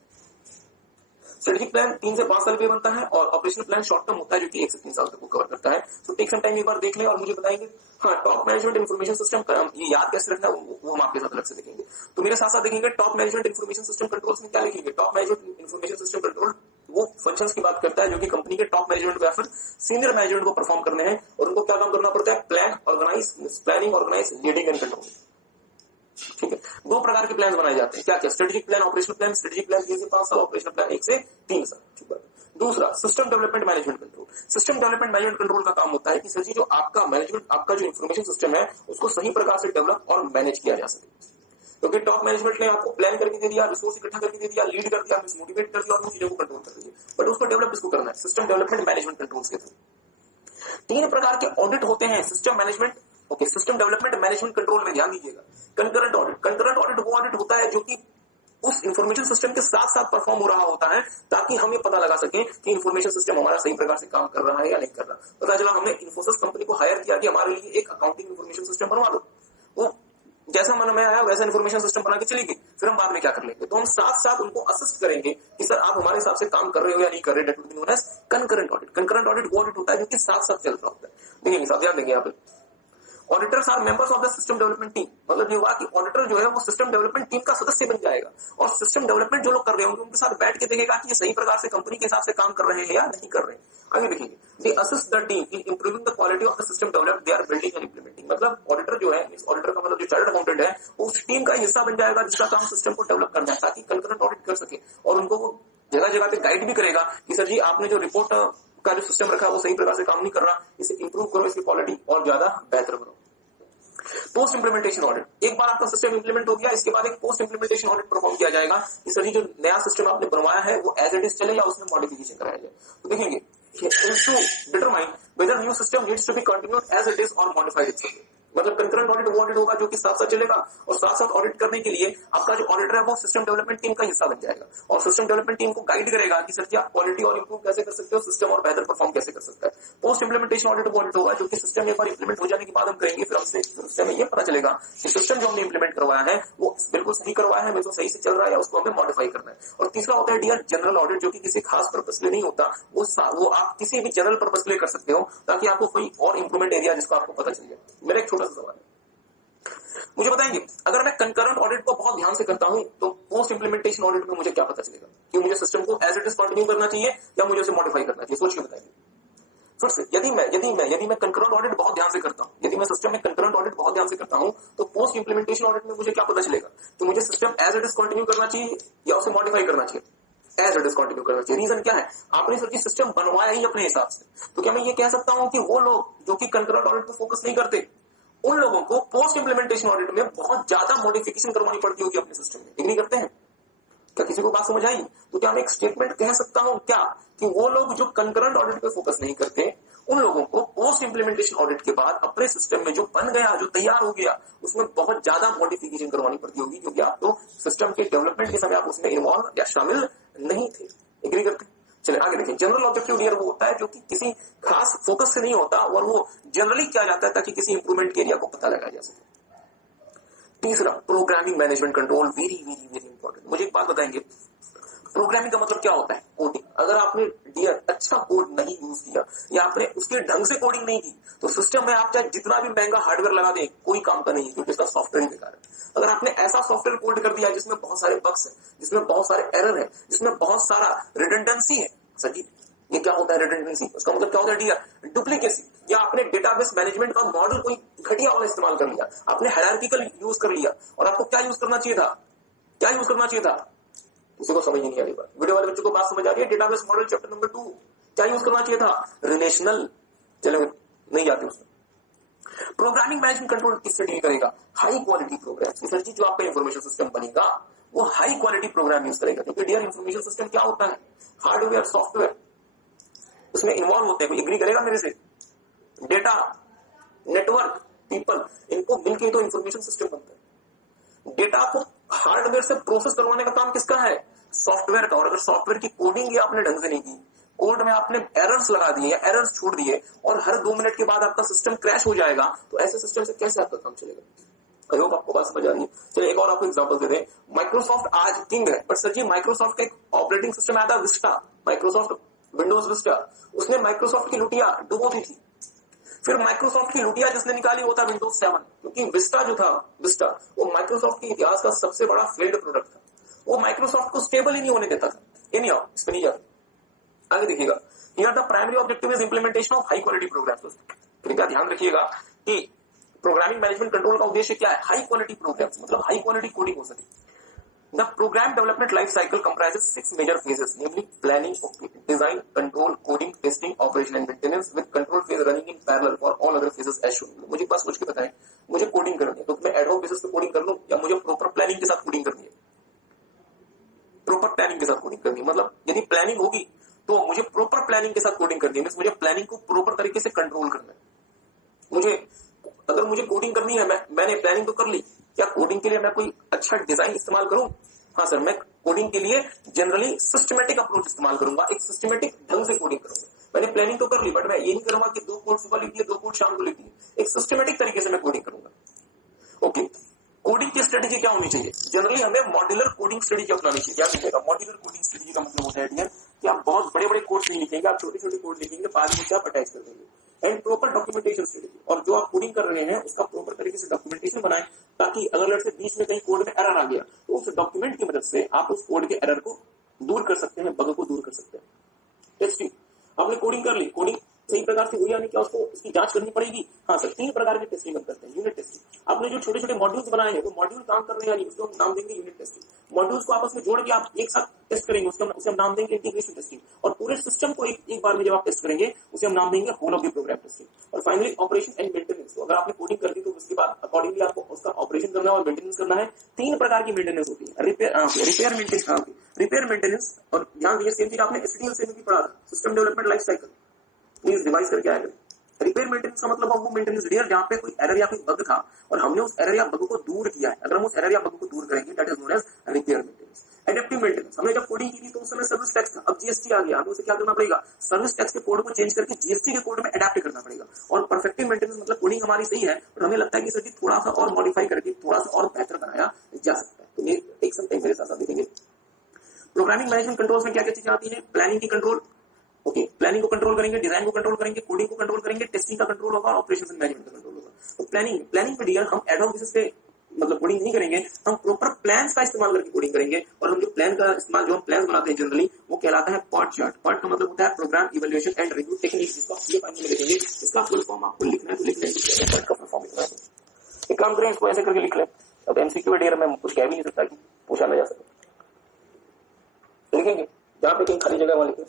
स्ट्रेटेजिक प्लान 3 से 5 साल पे बनता है, और ऑपरेशनल प्लान शॉर्ट टर्म होता है जो कि 1 से 3 साल तक को कवर करता है। तो टेक सम टाइम एक बार देख लें और मुझे बताएंगे। हाँ, टॉप मैनेजमेंट इन्फॉर्मेशन सिस्टम ये याद कैसे रखना है वो हम आपके साथ अलग से देखेंगे। तो मेरे साथ साथ देखेंगे top management information system controls में क्या लिखेंगे। Top management information system control वो फंक्शंस की बात करता है जो कि कंपनी के टॉप मैनेजमेंट या फिर सीनियर मैनेजमेंट को परफॉर्म करने हैं, और उनको क्या काम करना पड़ता है? Plan, organise, planning, organise, leading and control. ठीक है, 2 प्रकार के प्लान बनाए जाते हैं, क्या क्या? Strategic plan, operational plan. Strategic plan 3 से 5 साल, ऑपरेशनल प्लान 1 से 3 साल। ठीक है। दूसरा, system development management control. System development management control का काम होता है कि सर जी जो आपका मैनेजमेंट, आपका जो इंफॉर्मेशन सिस्टम है उसको सही प्रकार से डेवलप और मैनेज किया जा सके। क्योंकि टॉप मैनेजमेंट ने आपको प्लान करके दे दिया, रिसोर्स इकट्ठा करके दे दिया, लीड कर दिया, मोटिवेट कर दिया और उन चीजों को कंट्रोल कर दिया, बट उसको डेवलप किसको करना है? सिस्टम डेवलपमेंट मैनेजमेंट कंट्रोल्स के थ्रू। 3 प्रकार के ऑडिट होते हैं system management, okay, system development management control में, ध्यान दीजिएगा। कंकरेंट ऑडिट, कंकरेंट ऑडिट वो ऑडिट होता है जो कि उस इंफॉर्मेशन सिस्टम के साथ साथ परफॉर्म हो रहा होता है, ताकि हम ये पता लगा सकें कि इंफॉर्मेशन सिस्टम हमारा सही प्रकार से काम कर रहा है या नहीं कर रहा। पता चला हमने इन्फोसिस कंपनी को हायर किया कि हमारे लिए एक अकाउंटिंग इंफॉर्मेशन सिस्टम बनवा दो, वो जैसा मन में आया वैसा इन्फॉर्मेशन सिस्टम बना के चली गई, फिर हम बाद में क्या कर लेंगे, तो हम साथ साथ उनको असिस्ट करेंगे कि सर आप हमारे हिसाब से काम कर रहे हो या नहीं कर रहे। That would be known as concurrent audit. Concurrent audit वो ऑडिट होता है जो कि साथ साथ चल रहा होता है। देखिए साहब ध्यान देंगे यहाँ पे, auditors are members of the system development team. मतलब ये हुआ कि ऑडिटर जो है वो सिस्टम डेवलपमेंट टीम का सदस्य बन जाएगा और सिस्टम डेवलपमेंट जो लोग कर रहे होंगे उनके साथ बैठ के देखेगा कि ये सही प्रकार से कंपनी के हिसाब से काम कर रहे हैं या नहीं कर रहे हैं। आगे देखिए, they assist the team in improving the quality of the system developed they are building and implementing. मतलब ऑडिटर जो है, इस ऑडिटर का मतलब जो चार्टर्ड अकाउंटेंट है, वो उस टीम का हिस्सा बन जाएगा जिसका काम सिस्टम को डेवलप करना है ताकि कंकरेंट ऑडिट कर सके, और उनको वो जगह जगह पे गाइड भी करेगा कि सर जी आपने जो रिपोर्ट का जो सिस्टम रखा है वो सही प्रकार से काम नहीं कर रहा, इसे इंप्रूव करो, इसकी क्वालिटी और ज्यादा बेहतर करो। पोस्ट इंप्लीमेंटेशन ऑडिट, एक बार आपका सिस्टम इंप्लीमेंट हो गया, इसके बाद एक पोस्ट इंप्लीमेंटेशन ऑडिट परफॉर्म किया जाएगा कि सर जी जो नया सिस्टम आपने बनवाया है वो एज इट इज चले या उसमें मॉडिफिकेशन कराया जाए। तो देखेंगे to determine whether new system needs to be continued as it is और मॉडिफाइड इटसेल्फ। मतलब कंकरेंट ऑडिट वो ऑडिट होगा जो कि साथ साथ चलेगा, और साथ साथ ऑडिट करने के लिए आपका जो ऑडिटर है वो सिस्टम डेवलपमेंट टीम का हिस्सा बन जाएगा और सिस्टम डेवलपमेंट टीम को गाइड करेगा कि सर जी आप क्वालिटी और इंप्रूव कैसे कर सकते हो, सिस्टम और बेहतर परफॉर्म कैसे कर सकता है। पोस्ट इंप्लीमेंटेशन ऑडिट वो ऑडिट होगा जो कि सिस्टम एक बार इंप्लीमेंट हो जाने के बाद हम करेंगे, फिर हमसे सिस्टम में ये पता चलेगा कि सिस्टम जो हमने इंप्लीमेंट करवाया है वो बिल्कुल सही करवाया है, बिल्कुल सही से चल रहा है या उसको हमें मॉडिफाई करना है। और तीसरा होता है डियर जनरल ऑडिट, जो कि किसी खास पर्पस के लिए नहीं होता, वो आप किसी भी जनरल पर्पस के लिए कर सकते हो ताकि आपको कोई और इंप्रूवमेंट एरिया जिसको आपको पता चल जाए। मेरा एक छोटा सा सवाल है, मुझे बताएंगे अगर मैं कंकरेंट ऑडिट को बहुत ध्यान से करता हूं तो पोस्ट इंप्लीमेंटेशन ऑडिट में मुझे क्या पता चलेगा कि मुझे सिस्टम को एज इट इज कंटिन्यू करना चाहिए या मुझे उसे मॉडिफाई करना चाहिए? सोच के बताइए। फिर से यदि मैं कंकरेंट ऑडिट बहुत ध्यान से करता हूं, यदि मैं सिस्टम में कंकरेंट ऑडिट बहुत ध्यान से करता हूं तो पोस्ट इंप्लीमेंटेशन ऑडिट में मुझे क्या पता चलेगा कि मुझे system as it is continue करना चाहिए या उसे मॉडिफाई करना चाहिए? एज इट इज कंटिन्यू करना चाहिए। रीजन क्या है? आपने सर सिस्टम बनवाया ही अपने हिसाब से, तो क्या मैं ये कह सकता हूं कि वो लोग जो कि कंकरेंट ऑडिट पर फोकस नहीं करते उन लोगों को पोस्ट इंप्लीमेंटेशन ऑडिट में बहुत ज्यादा मॉडिफिकेशन करवानी पड़ती होगी अपने सिस्टम में? एग्री करते हैं? क्या किसी को बात समझ आई? तो क्या मैं एक स्टेटमेंट कह सकता हूं क्या कि वो लोग जो कंकरेंट ऑडिट पे फोकस नहीं करते उन लोगों को पोस्ट इंप्लीमेंटेशन ऑडिट के बाद अपने सिस्टम में जो बन गया, जो तैयार हो गया, उसमें बहुत ज्यादा मॉडिफिकेशन करवानी पड़ती होगी क्योंकि आप तो सिस्टम के डेवलपमेंट के समय आप उसमें इन्वॉल्व या शामिल नहीं थे। एग्री करते? चलिए आगे देखिए, जनरल ऑब्जेक्टिव डियर वो होता है जो कि किसी खास फोकस से नहीं होता और वो जनरली किया जाता है ताकि किसी इंप्रूवमेंट के एरिया को पता लगाया जा सके। तीसरा, programming management control, very very very important. मुझे एक बात बताएंगे, प्रोग्रामिंग का मतलब क्या होता है? कोडिंग। अगर आपने डियर अच्छा कोड नहीं यूज किया या आपने उसके ढंग से कोडिंग नहीं की तो सिस्टम में आप चाहे जितना भी महंगा हार्डवेयर लगा दें कोई काम का नहीं है क्योंकि इसका सॉफ्टवेयर ही बेकार है। अगर आपने ऐसा सॉफ्टवेयर कोड कर दिया जिसमें बहुत सारे बग्स है, जिसमें बहुत सारे एरर है, जिसमें बहुत सारा रिडंडेंसी है, सर जी ये क्या होता है रिडंडेंसी? उसका मतलब क्या होता है डियर? डुप्लीकेसी। या आपने डेटाबेस मैनेजमेंट का मॉडल कोई घटिया वाला इस्तेमाल कर लिया, आपने हायरार्किकल यूज कर लिया और आपको क्या यूज करना चाहिए था? क्या यूज करना चाहिए था? किसी को समझ नहीं आ रही बात? वीडियो वाले बच्चों को बात समझ आ रही है? डेटाबेस मॉडल चैप्टर नंबर 2 क्या यूज करना चाहिए था? रिलेशनल। चलो नहीं जाते उसमें। प्रोग्रामिंग मैनेजमेंट कंट्रोल किससे डील करेगा? High quality program. Sir ji जो आपका इंफॉर्मेशन सिस्टम बनेगा वो हाई क्वालिटी प्रोग्राम यूज करेगा क्योंकि डियर इंफॉर्मेशन सिस्टम क्या होता है? हार्डवेयर सॉफ्टवेयर उसमें इन्वॉल्व होते हैं। कोई एग्री करेगा मेरे से? डेटा, नेटवर्क, पीपल, इनको मिलकर तो इंफॉर्मेशन सिस्टम बनता है। डेटा को हार्डवेयर से प्रोसेस करवाने का काम किसका है? सॉफ्टवेयर का। और अगर सॉफ्टवेयर की कोडिंग ही आपने ढंग से नहीं की, कोड में आपने एरर्स लगा दिए या एरर्स छोड़ दिए और हर 2 मिनट के बाद आपका सिस्टम क्रैश हो जाएगा, तो ऐसे सिस्टम से कैसे आपका काम चलेगा? आई होप आपको बात समझ आ रही है। चलिए एक और आपको एग्जांपल दे दें। माइक्रोसॉफ्ट आज किंग है, बट सर जी माइक्रोसॉफ्ट का एक ऑपरेटिंग सिस्टम आया था विस्टा, माइक्रोसॉफ्ट विंडोज विस्टा। उसने माइक्रोसॉफ्ट की लुटिया डुबो दी थी। फिर माइक्रोसॉफ्ट की लुटिया जिसने निकाली वो था विंडोज 7, क्योंकि विस्टा जो था, विस्टा वो माइक्रोसॉफ्ट के इतिहास का सबसे बड़ा फेल्ड प्रोडक्ट था। वो माइक्रोसॉफ्ट को स्टेबल ही नहीं होने देता था। एनी हाउ इस पर नहीं जाता। आगे देखिएगा, here the primary objective is implementation of high quality programs. कृपया ध्यान रखिएगा कि प्रोग्रामिंग मैनेजमेंट कंट्रोल का उद्देश्य क्या है? हाई क्वालिटी प्रोग्राम्स, मतलब हाई क्वालिटी कोडिंग हो सके। The program development life cycle comprises 6 major phases, namely planning, design, control, coding, testing, operation and maintenance, with control phase running in parallel for all other phases as shown. मुझे बस सोच के बताएं, मुझे coding करनी है तो मैं एड हॉक बेसिस पे कोडिंग कर लूं या मुझे प्रॉपर प्लानिंग के साथ कोडिंग करनी है? प्रॉपर प्लानिंग के साथ कोडिंग करनी है। मतलब यदि प्लानिंग होगी तो मुझे प्रॉपर प्लानिंग के साथ कोडिंग करनी है, मुझे प्लानिंग को प्रॉपर तरीके से कंट्रोल करना है। मुझे अगर मुझे कोडिंग करनी है, मैंने प्लानिंग तो कर ली, क्या कोडिंग के लिए मैं कोई अच्छा डिजाइन इस्तेमाल करूं? हाँ सर, मैं कोडिंग के लिए जनरली सिस्टमेटिक अप्रोच इस्तेमाल करूंगा, एक सिस्टमेटिक ढंग से कोडिंग करूंगा। मैंने प्लानिंग तो कर ली, बट मैं ये नहीं करूंगा कि 2 कोड सुबह लिख दिए 2 कोड शाम को लिख दिए। एक सिस्टमेटिक तरीके से मैं कोडिंग करूंगा। ओके, कोडिंग की स्ट्रेटेजी क्या होनी चाहिए? जनरली हमें मॉड्यूलर कोडिंग स्ट्रेटेजी अपनानी चाहिए। क्या लिखेगा? मॉड्यूलर कोडिंग स्ट्रेटेजी का मतलब होता है डियर कि आप बहुत बड़े बड़े कोड्स नहीं लिखेंगे, आप छोटे छोटे कोड लिखेंगे, बाद में आप अटैच कर देंगे। एंड प्रॉपर डॉक्यूमेंटेशन स्ट्रेटेजी, और जो आप कोडिंग कर रहे हैं उसका प्रॉपर तरीके से डॉक्यूमेंटेशन बनाएं, ताकि अगर लड़ से बीच में कहीं कोड में एरर आ गया तो उस डॉक्यूमेंट की मदद से आप उस कोड के एरर को दूर कर सकते हैं, बग को दूर कर सकते हैं। टेस्टिंग, आपने कोडिंग कर ली, कोडिंग सही प्रकार से हुई या नहीं, क्या उसको इसकी जांच करनी पड़ेगी? हाँ सर, 3 प्रकार की टेस्टिंग हम करते हैं। यूनिट टेस्टिंग, आपने जो छोटे छोटे मॉड्यूल्स बनाए हैं वो मॉड्यूल काम कर रहे हैं या नहीं, उसको हम नाम देंगे यूनिट टेस्टिंग। मॉड्यूल्स को आपस में जोड़ के आप एक साथ टेस्ट करेंगे, उसे हम नाम देंगे इंटीग्रेशन टेस्टिंग। और पूरे सिस्टम को एक बार में जब आप टेस्ट करेंगे उसे हम नाम देंगे whole of the program testing. और फाइनली ऑपरेशन एंड मेंटेनेंस, तो अगर आपने कोडिंग कर दी तो उसके बाद अकॉर्डिंगली आपको उसका ऑपरेशन करना है और मेंटेनेंस करना है। 3 प्रकार की मेंटेनेंस होती है, रिपेयर मेंटेनेंस, और ध्यान दीजिए सेम चीज आपने एसटीएल से भी पढ़ा था, system development life cycle, please revise करके आएगा। रिपेयर मेंटेनेंस का मतलब वो मेंटेनेंस डियर जहां पे कोई एरर या कोई बग था और हमने उस एरर या बग को दूर किया है। अगर हम उस एरर या बग को दूर करेंगे that is known as repair maintenance. Adaptive maintenance, हमने जब कोडिंग की थी तो उस समय सर्विस टैक्स था, अब जीएसटी आ गया, हमें उसे क्या करना पड़ेगा? सर्विस टैक्स के कोड को चेंज करके जीएसटी के कोड में अडेप्ट करना पड़ेगा। और परफेक्टिव मेंटेनेंस मतलब कोडिंग हमारी सही है और हमें लगता है कि सर जी थोड़ा सा और मॉडिफाई करके थोड़ा सा और बेहतर बनाया जा सकता है। तो ये एक समटाइम मेरे साथ देखेंगे। प्रोग्रामिंग मैनेजमेंट कंट्रोल्स में क्या क्या चीजें आती है? प्लानिंग की कंट्रोल, ओके, प्लानिंग को कंट्रोल करेंगे, डिजाइन को कंट्रोल करेंगे, कोडिंग को कंट्रोल करेंगे, टेस्टिंग का कंट्रोल होगा, ऑपरेशंस एंड मैनेजमेंट का कंट्रोल होगा। तो प्लानिंग में डियर हम एड हॉक बेसिस पे मतलब कोडिंग नहीं करेंगे, हम प्रॉपर प्लान्स का इस्तेमाल करके कोडिंग करेंगे। और हम जो प्लान का इस्तेमाल, जो हम प्लान बनाते हैं जनरली, वो कहलाता है PERT चार्ट। PERT का मतलब होता है program evaluation and review technique, जिसको ये फाइनल में लिखेंगे। इसका फुल फॉर्म आपको लिखना है तो लिख लेंगे, PERT का फुल फॉर्म लिखना है। एक काम करें, इसको ऐसे करके लिख लें। अब एमसीक्यू डियर मैं कुछ कह भी नहीं सकता कि पूछा ना जा सके, लिखेंगे जहां पे कहीं खाली जगह वहां लिखें,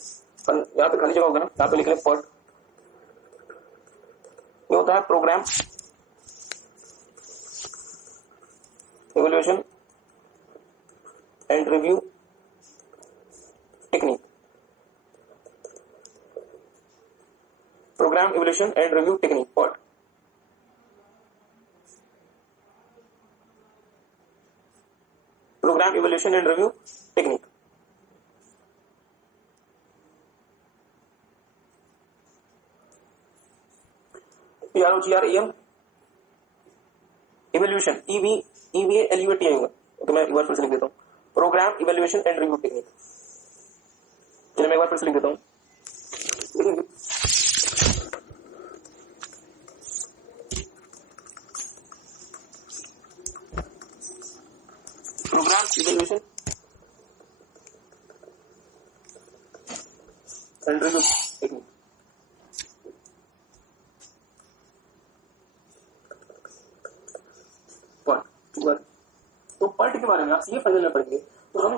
यहाँ पे खाली जगह होगा ना, यहाँ पे लिख लें PERT। ये होता है program evaluation and review technique, program evaluation and review technique PERT। Program evaluation and review technique, PROGRAM, evaluation EVALUAT आएगा। तो मैं एक बार फिर से लिख देता हूँ, program evaluation and review technique. चलिए मैं एक बार फिर से लिख देता हूँ, program evaluation and review technique. तो PERT के बारे में आप ये फाइनल में पढ़ेंगे। तो हम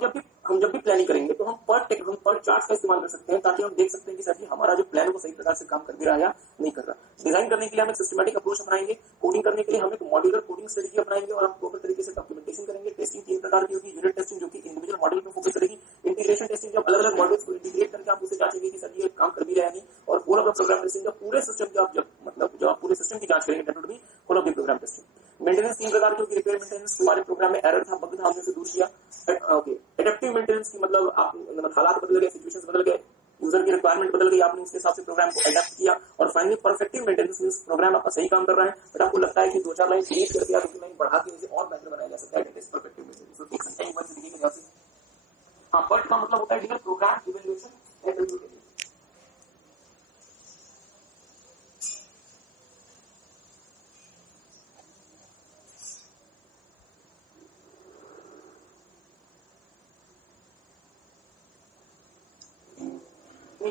जब भी प्लानिंग करेंगे तो हम PERT चार्ट्स का इस्तेमाल कर सकते हैं, ताकि हम देख सकते हैं कि सर जी हमारा जो प्लान है वो सही प्रकार से काम कर भी रहा है या नहीं कर रहा। डिजाइन करने के लिए हम एक सिस्टमैटिक अप्रोच अपनाएंगे, कोडिंग करने के लिए हम एक मॉड्यूलर कोडिंग स्ट्रेटेजी अपनाएंगे और हम प्रॉपर तरीके से डॉक्यूमेंटेशन करेंगे। टेस्टिंग 3 प्रकार की होगी, यूनिट टेस्टिंग जो कि इंडिविजुअल मॉडल पर फोकस करेगी, इंटीग्रेशन टेस्टिंग जब अलग अलग मॉडल्स को इंटीग्रेट करके आप उसे जांचेंगे कि सर जी ये काम कर भी रहा है नहीं, और पूरा प्रोग्राम टेस्टिंग जब पूरे सिस्टम की आप जब आप पूरे सिस्टम की जांच करेंगे that would B full of the program testing. Maintenance 3 प्रकार की होगी, रिपेयर मेंटेनेंस, हमारे प्रोग्राम में एरर था, बग था, हमने उसे दूर किया। ओके, एडेप्टिव मेंटेनेंस की मतलब आप हालात बदल गए, सिचुएशंस बदल गए, यूजर की रिक्वायरमेंट बदल गई, आपने उसके हिसाब से प्रोग्राम को अडेप्ट किया। और finally perfective maintenance means program आपका सही काम कर रहा है बट आपको लगता है कि 2-4 लाइन डिलीट करके आप उसकी लाइन बढ़ा के उसे और बेहतर बनाया जा सकता है। That is perfective maintenance. तो एक सेंटेंस वर्ड लिखिएगा यहां से। हां, PERT का मतलब होता है dear program evaluation and review technique.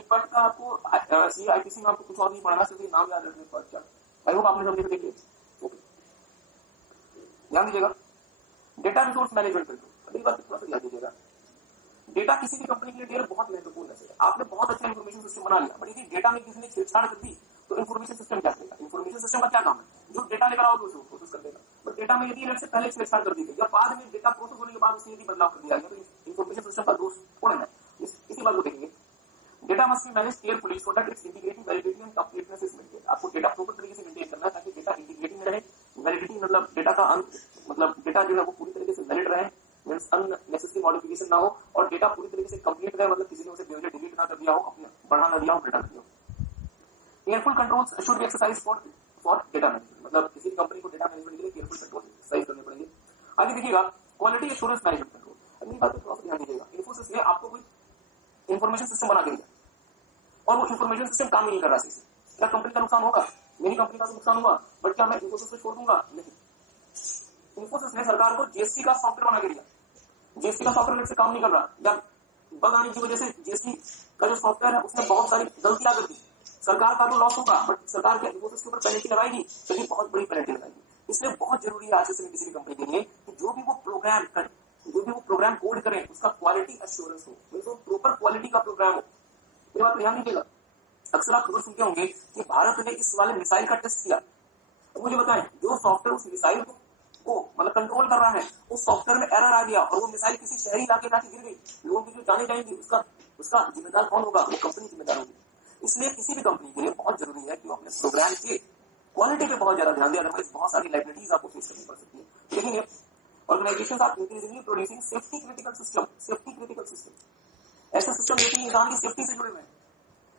PERT का आपको आईटीसी में आपको कुछ और नहीं पढ़ना, सिर्फ नाम याद रखना है PERT का। आई होप आपने समझे। देखिए ओके, ध्यान दीजिएगा। डेटा रिसोर्स मैनेजमेंट कंट्रोल, अगली बात थोड़ा सा ध्यान दीजिएगा। डेटा किसी भी कंपनी के लिए बहुत महत्वपूर्ण है। आपने बहुत अच्छा इन्फॉर्मेशन सिस्टम बना लिया बट यदि डेटा में किसी ने छेड़छाड़ कर दी तो इन्फॉर्मेशन सिस्टम क्या करेगा? इन्फॉर्मेशन सिस्टम का क्या काम है? जो डेटा लेकर आओगे उसे प्रोसेस कर देगा। बट डेटा में यदि अलग से पहले छेड़छाड़ कर दी गई या बाद में डेटा प्रोसेस होने के बाद उसमें यदि बदलाव कर दिया गया तो इन्फॉर्मेशन सिस्टम का दोष कौन है? इसी बात को देखेंगे। Data must be managed carefully so that it's integrity, validity and completeness is maintained. आपको डेटा प्रॉपर तरीके से मेंटेन करना है ताकि डेटा इंटीग्रिटी में रहे। वैलिडिटी मतलब डेटा का मतलब डेटा जो है वो पूरी तरीके से वैलिड रहे, मींस अननेसेसरी मॉडिफिकेशन ना हो, और डेटा पूरी तरीके से कंप्लीट रहे, मतलब किसी ने उसे बेवजह डिलीट ना कर दिया हो, अपने बढ़ा ना दिया हो, घटा दिया हो। Careful controls should be exercise for data management, मतलब किसी भी कंपनी को डेटा मैनेजमेंट के लिए केयरफुल कंट्रोल एक्सरसाइज करने पड़ेंगे। आगे देखिएगा क्वालिटी एश्योरेंस मैनेजमेंट कंट्रोल। अगली बात पे थोड़ा सा ध्यान दीजिएगा। इन्फोसिस ने आपको कोई इन्फॉर्मेशन सिस्टम बना के दिया और वो इन्फॉर्मेशन सिस्टम काम नहीं कर रहा है, क्या कंपनी का नुकसान होगा? मेरी कंपनी का तो नुकसान हुआ, बट क्या मैं इन्फोसिस को छोड़ दूंगा? नहीं। इन्फोसिस ने सरकार को जीएसटी का सॉफ्टवेयर बना के दिया, जीएसटी का सॉफ्टवेयर से काम नहीं कर रहा, या बग आने की वजह से जीएसटी का जो सॉफ्टवेयर है उसने बहुत सारी गलतियां कर दी, सरकार का तो लॉस होगा, बट सरकार के इन्फोसिस के ऊपर पेनल्टी लगाएगी, तो बहुत बड़ी पेनल्टी लगाएगी। इसलिए बहुत जरूरी है आज से किसी भी कंपनी के लिए कि जो भी वो प्रोग्राम करे, जो भी वो प्रोग्राम कोड करे, उसका क्वालिटी एश्योरेंस हो, तो प्रॉपर क्वालिटी का प्रोग्राम हो। ये बात ध्यान दीजिएगा। अक्सर आप खबर सुनते होंगे कि भारत ने इस वाले मिसाइल का टेस्ट किया, तो मुझे बताएं जो सॉफ्टवेयर उस मिसाइल को मतलब कंट्रोल कर रहा है, उस सॉफ्टवेयर में एरर आ गया और वो मिसाइल किसी शहरी इलाके जाके गिर गई, लोगों की जो जाने जाएंगी, उसका जिम्मेदार कौन होगा? वो कंपनी जिम्मेदार होगी। इसलिए किसी भी कंपनी के लिए बहुत जरूरी है कि वो अपने प्रोग्राम के क्वालिटी पे बहुत ज्यादा ध्यान दे, अदरवाइज बहुत सारी लाइबिलिटीज आपको फेस करनी पड़ सकती है। देखेंगे organization are increasingly producing safety critical system, safety critical system ऐसे सिस्टम जो कि इंसान की सेफ्टी से जुड़े हुए हैं,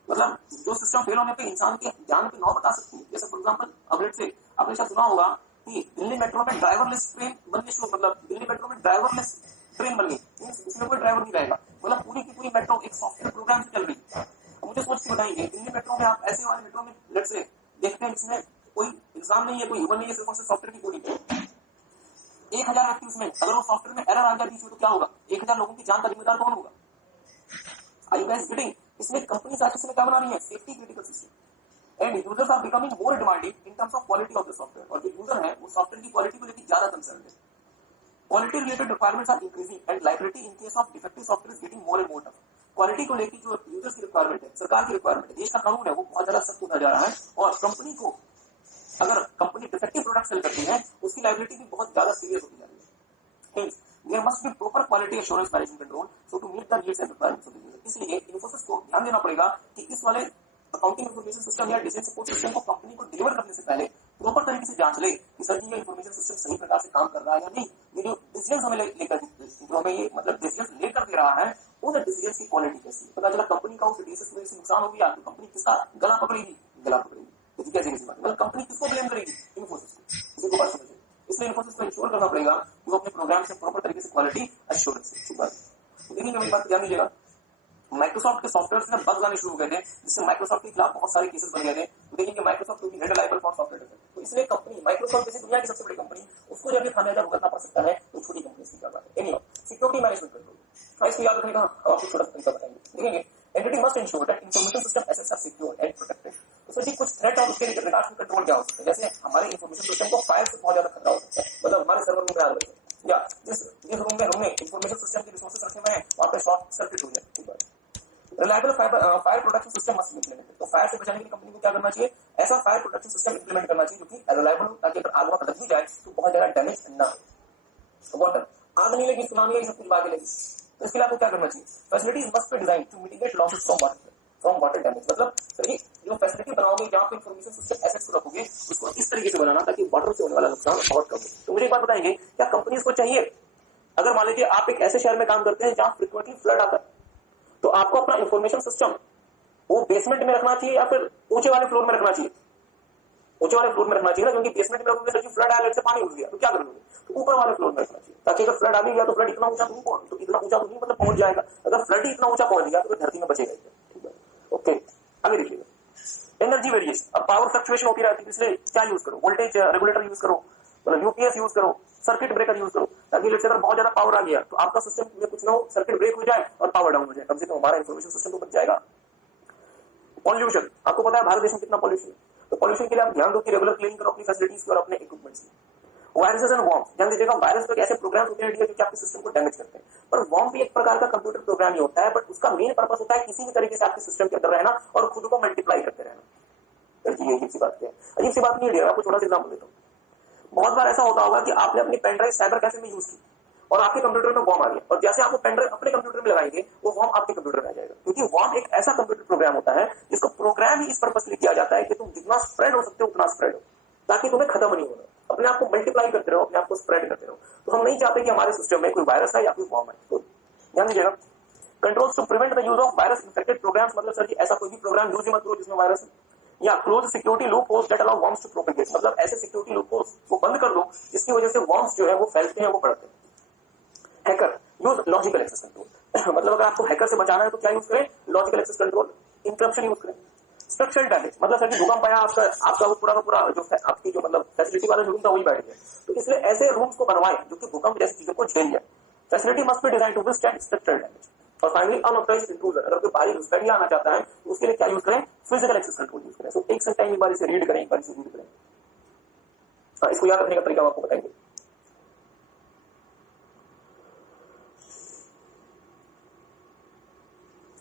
मतलब जो सिस्टम फेल होने पे इंसान के जान पे नौ बता सकती है। जैसे फॉर एग्जांपल अपडेट से आपने शायद सुना होगा कि दिल्ली मेट्रो में ड्राइवरलेस ट्रेन बनने शुरू, मतलब दिल्ली मेट्रो में ड्राइवरलेस ट्रेन बन गई, इसमें कोई ड्राइवर नहीं रहेगा, मतलब पूरी की पूरी मेट्रो एक सॉफ्टवेयर प्रोग्राम से चल रही। मुझे सोच के बताएंगे दिल्ली मेट्रो में आप ऐसे वाले मेट्रो में लेट से देखते हैं जिसमें कोई एग्जाम नहीं है, कोई ह्यूमन नहीं है, सिर्फ सॉफ्टवेयर की कोडिंग है। 1000 व्यक्ति उसमें, अगर वो सॉफ्टवेयर में एरर आ गया बीच में तो क्या होगा? 1000 लोगों की जान का जिम्मेदार कौन होगा? Are you guys getting? इसमें कंपनी साथ में क्या बना रही है? Safety critical system. And users are becoming more demanding in terms of quality of the software, और जो यूजर है वो सॉफ्टवेयर की क्वालिटी को लेकर ज्यादा कंसर्न है। Quality related requirements are increasing and liability in case of defective software is getting more and more tough. Quality को लेकर जो यूजर्स की रिक्वायरमेंट है, सरकार की रिक्वायरमेंट है, देश का कानून है, वो बहुत ज्यादा सख्त होता जा रहा है, और कंपनी को अगर कंपनी डिफेक्टिव प्रोडक्ट सेल करती है उसकी लाइबिलिटी भी बहुत ज्यादा सीरियस होती जा रही है। There must be proper quality assurance management control so to meet the needs and requirements of the user। इसलिए इन्फोसिस को ध्यान देना पड़ेगा कि इस वाले अकाउंटिंग इंफॉर्मेशन सिस्टम या डिसीजन सपोर्ट सिस्टम को कंपनी को डिलीवर करने से पहले प्रॉपर तरीके से जांच ले कि सर ये इंफॉर्मेशन सिस्टम सही प्रकार से काम कर रहा है या नहीं। ये जो डिसीजन हमें लेकर जो हमें ये मतलब डिसीजन लेकर दे रहा है, उन डिसीजन की क्वालिटी कैसी, पता चला कंपनी का उस डिसीजन से नुकसान हो गया तो कंपनी किसका गला पकड़ेगी? तो कैसे मतलब कंपनी किसको ब्लेम करेगी? इन्फोसिस को। इसी को बात समझिए। इसलिए इन्फोसिस को इंश्योर करना पड़ेगा कि वो अपने प्रोग्राम से प्रॉपर तरीके से क्वालिटी एश्योरेंस है। देखिए मेरी बात ध्यान दीजिएगा। माइक्रोसॉफ्ट के सॉफ्टवेयर में बग्स आने शुरू हो गए थे, जिससे माइक्रोसॉफ्ट के खिलाफ बहुत सारे केसेस बन गए थे। तो देखिए माइक्रोसॉफ्ट को भी head liable for software defect, तो इसलिए कंपनी माइक्रोसॉफ्ट जैसी दुनिया की सबसे बड़ी कंपनी, उसको जब ये खामियाजा भुगतना पड़ सकता है तो छोटी कंपनी की क्या बात है। एनीवे सिक्योरिटी मैनेजमेंट कंट्रोल, इसको याद रखने का आपको छोटा सा तरीका बताएंगे। देखेंगे entity must ensure that information system assets are secure and protected. तो सर कुछ थ्रेट और उसके रिगार्ड्स में कंट्रोल क्या हो सकता है? जैसे हमारे इंफॉर्मेशन सिस्टम को फायर से बहुत ज्यादा खतरा हो सकता है, मतलब हमारे सर्वर रूम में आग लग जाए, या जिस रूम में हमने इंफॉर्मेशन सिस्टम के रिसोर्सेज रखे हुए हैं वहां पे शॉर्ट सर्किट हो जाए। Reliable fire protection system must be implemented. तो फायर से बचाने के लिए कंपनी को क्या करना चाहिए? ऐसा फायर प्रोटेक्शन सिस्टम इम्प्लीमेंट करना चाहिए जो कि रिलायबल हो, ताकि अगर आग वहां लग भी जाए तो बहुत ज्यादा डैमेज ना हो। वाटर आग नहीं लगी, सुनामी आई, सब कुछ बाकी लगी, तो इसके लिए आपको क्या करना चाहिए? Facilities must be design to mitigate losses from water damage. मतलब जो फैसिलिटी बनाओगे जहां पे इंफॉर्मेशन सिस्टम एसेट्स को रखोगे उसको इस तरीके से बनाना ताकि वाटर से होने वाला नुकसान बहुत कम हो। तो मुझे एक बात बताएंगे, क्या कंपनीज को चाहिए, अगर मान लीजिए आप एक ऐसे शहर में काम करते हैं जहां फ्रिक्वेंटली फ्लड आता है, तो आपको अपना इंफॉर्मेशन सिस्टम वो बेसमेंट में रखना चाहिए या फिर ऊंचे वाले फ्लोर में रखना चाहिए? ऊंचे वाले फ्लोर में रखना चाहिए ना, क्योंकि बेसमेंट में रखोगे तो फ्लड आया, से पानी घुस गया तो क्या करोगे? तो ऊपर वाले फ्लोर में रखना चाहिए, ताकि अगर फ्लड आ भी गया तो फ्लड इतना ऊंचा नहीं, तो इतना ऊंचा तो नहीं मतलब पहुंच जाएगा। अगर फ्लड ही इतना ऊंचा पहुंच गया तो धरती में बचेगा। ठीक है, ओके आगे देखिएगा। एनर्जी वेरिएशन, अब पावर फ्लक्चुएशन होती रहती है, इसलिए क्या यूज करो? वोल्टेज रेगुलेटर यूज करो, मतलब यूपीएस यूज करो, सर्किट ब्रेकर यूज करो, ताकि लेट्स से अगर बहुत ज्यादा पावर आ गया तो आपका सिस्टम में कुछ ना हो, सर्किट ब्रेक हो जाए और पावर डाउन हो जाए, कम से कम हमारा इंफॉर्मेशन सिस्टम तो बच जाएगा। पॉल्यूशन, आपको पता है भारत देश में कितना पॉल्यूशन है, तो पॉल्यूशन के लिए आप ध्यान दो कि रेगुलर क्लीनिंग करो अपनी फैसिलिटीज और अपने इक्विपमेंट्स की। वायरसेस एंड वॉर्म, ध्यान दीजिएगा, वायरस तो ऐसे प्रोग्राम होते हैं जो कि आपके सिस्टम को डैमेज करते हैं, पर वॉर्म भी एक प्रकार का कंप्यूटर प्रोग्राम ही होता है, बट उसका मेन पर्पस होता है किसी भी तरीके से आपके सिस्टम के अंदर रहना और खुद को मल्टीप्लाई करते रहना। ये अजीब सी बात है, अजीब सी बात नहीं है, आपको छोटा सा एग्जाम्पल देता हूँ। बहुत बार ऐसा होता होगा कि आपने अपनी पेनड्राइव साइबर कैफे में यूज की और आपके कंप्यूटर में वॉर्म आ गया, और जैसे आपको पेनड्राइव अपने कंप्यूटर में लगाएंगे वो वॉर्म आपके कंप्यूटर में आ जाएगा, क्योंकि वॉर्म एक ऐसा कंप्यूटर प्रोग्राम होता है जिसको प्रोग्राम ही इस पर्पस के लिए किया जाता है कि तुम जितना स्प्रेड हो सकते हो उतना स्प्रेड हो, ताकि तुम्हें खत्म नहीं होना, अपने आप को मल्टीप्लाई करते रहो, अपने आप को स्प्रेड करते रहो। तो हम नहीं चाहते कि हमारे सिस्टम में कोई वायरस है या कोई वॉर्म है। तो ध्यान दीजिएगा, controls to prevent the use of virus infected programs, मतलब सर जी ऐसा कोई भी प्रोग्राम यूज मत करो जिसमें वायरस है। या close security loopholes that allow worms to propagate, मतलब ऐसे सिक्योरिटी लूप होल्स को बंद कर दो जिसकी वजह से वर्म्स जो है वो फैलते हैं, वो बढ़ते हैं। Hacker use logical access control मतलब अगर आपको हैकर से बचाना है तो क्या यूज करें, logical access control, encryption use करें। स्ट्रक्चरल डैमेज मतलब सर भूकंप आया, आपका वो पूरा का पूरा जो आपकी जो मतलब फैसिलिटी वाला रूम था वही बैठ गया, तो इसलिए ऐसे रूम्स को बनवाएं जो कि भूकंप जैसी चीजों को झेल जाए। Facility must be design to withstand structural damage. और फाइनली अनऑथराइज्ड इंट्रूजर, अगर कोई बाहरी घुसपैठिया आना चाहता है तो उसके लिए क्या यूज करें, फिजिकल एक्सेस कंट्रोल यूज करें। सो एक से टाइम एक बार इसे रीड करें, एक बार इसे रीड करें। इसको याद रखने का तरीका आपको बताएंगे।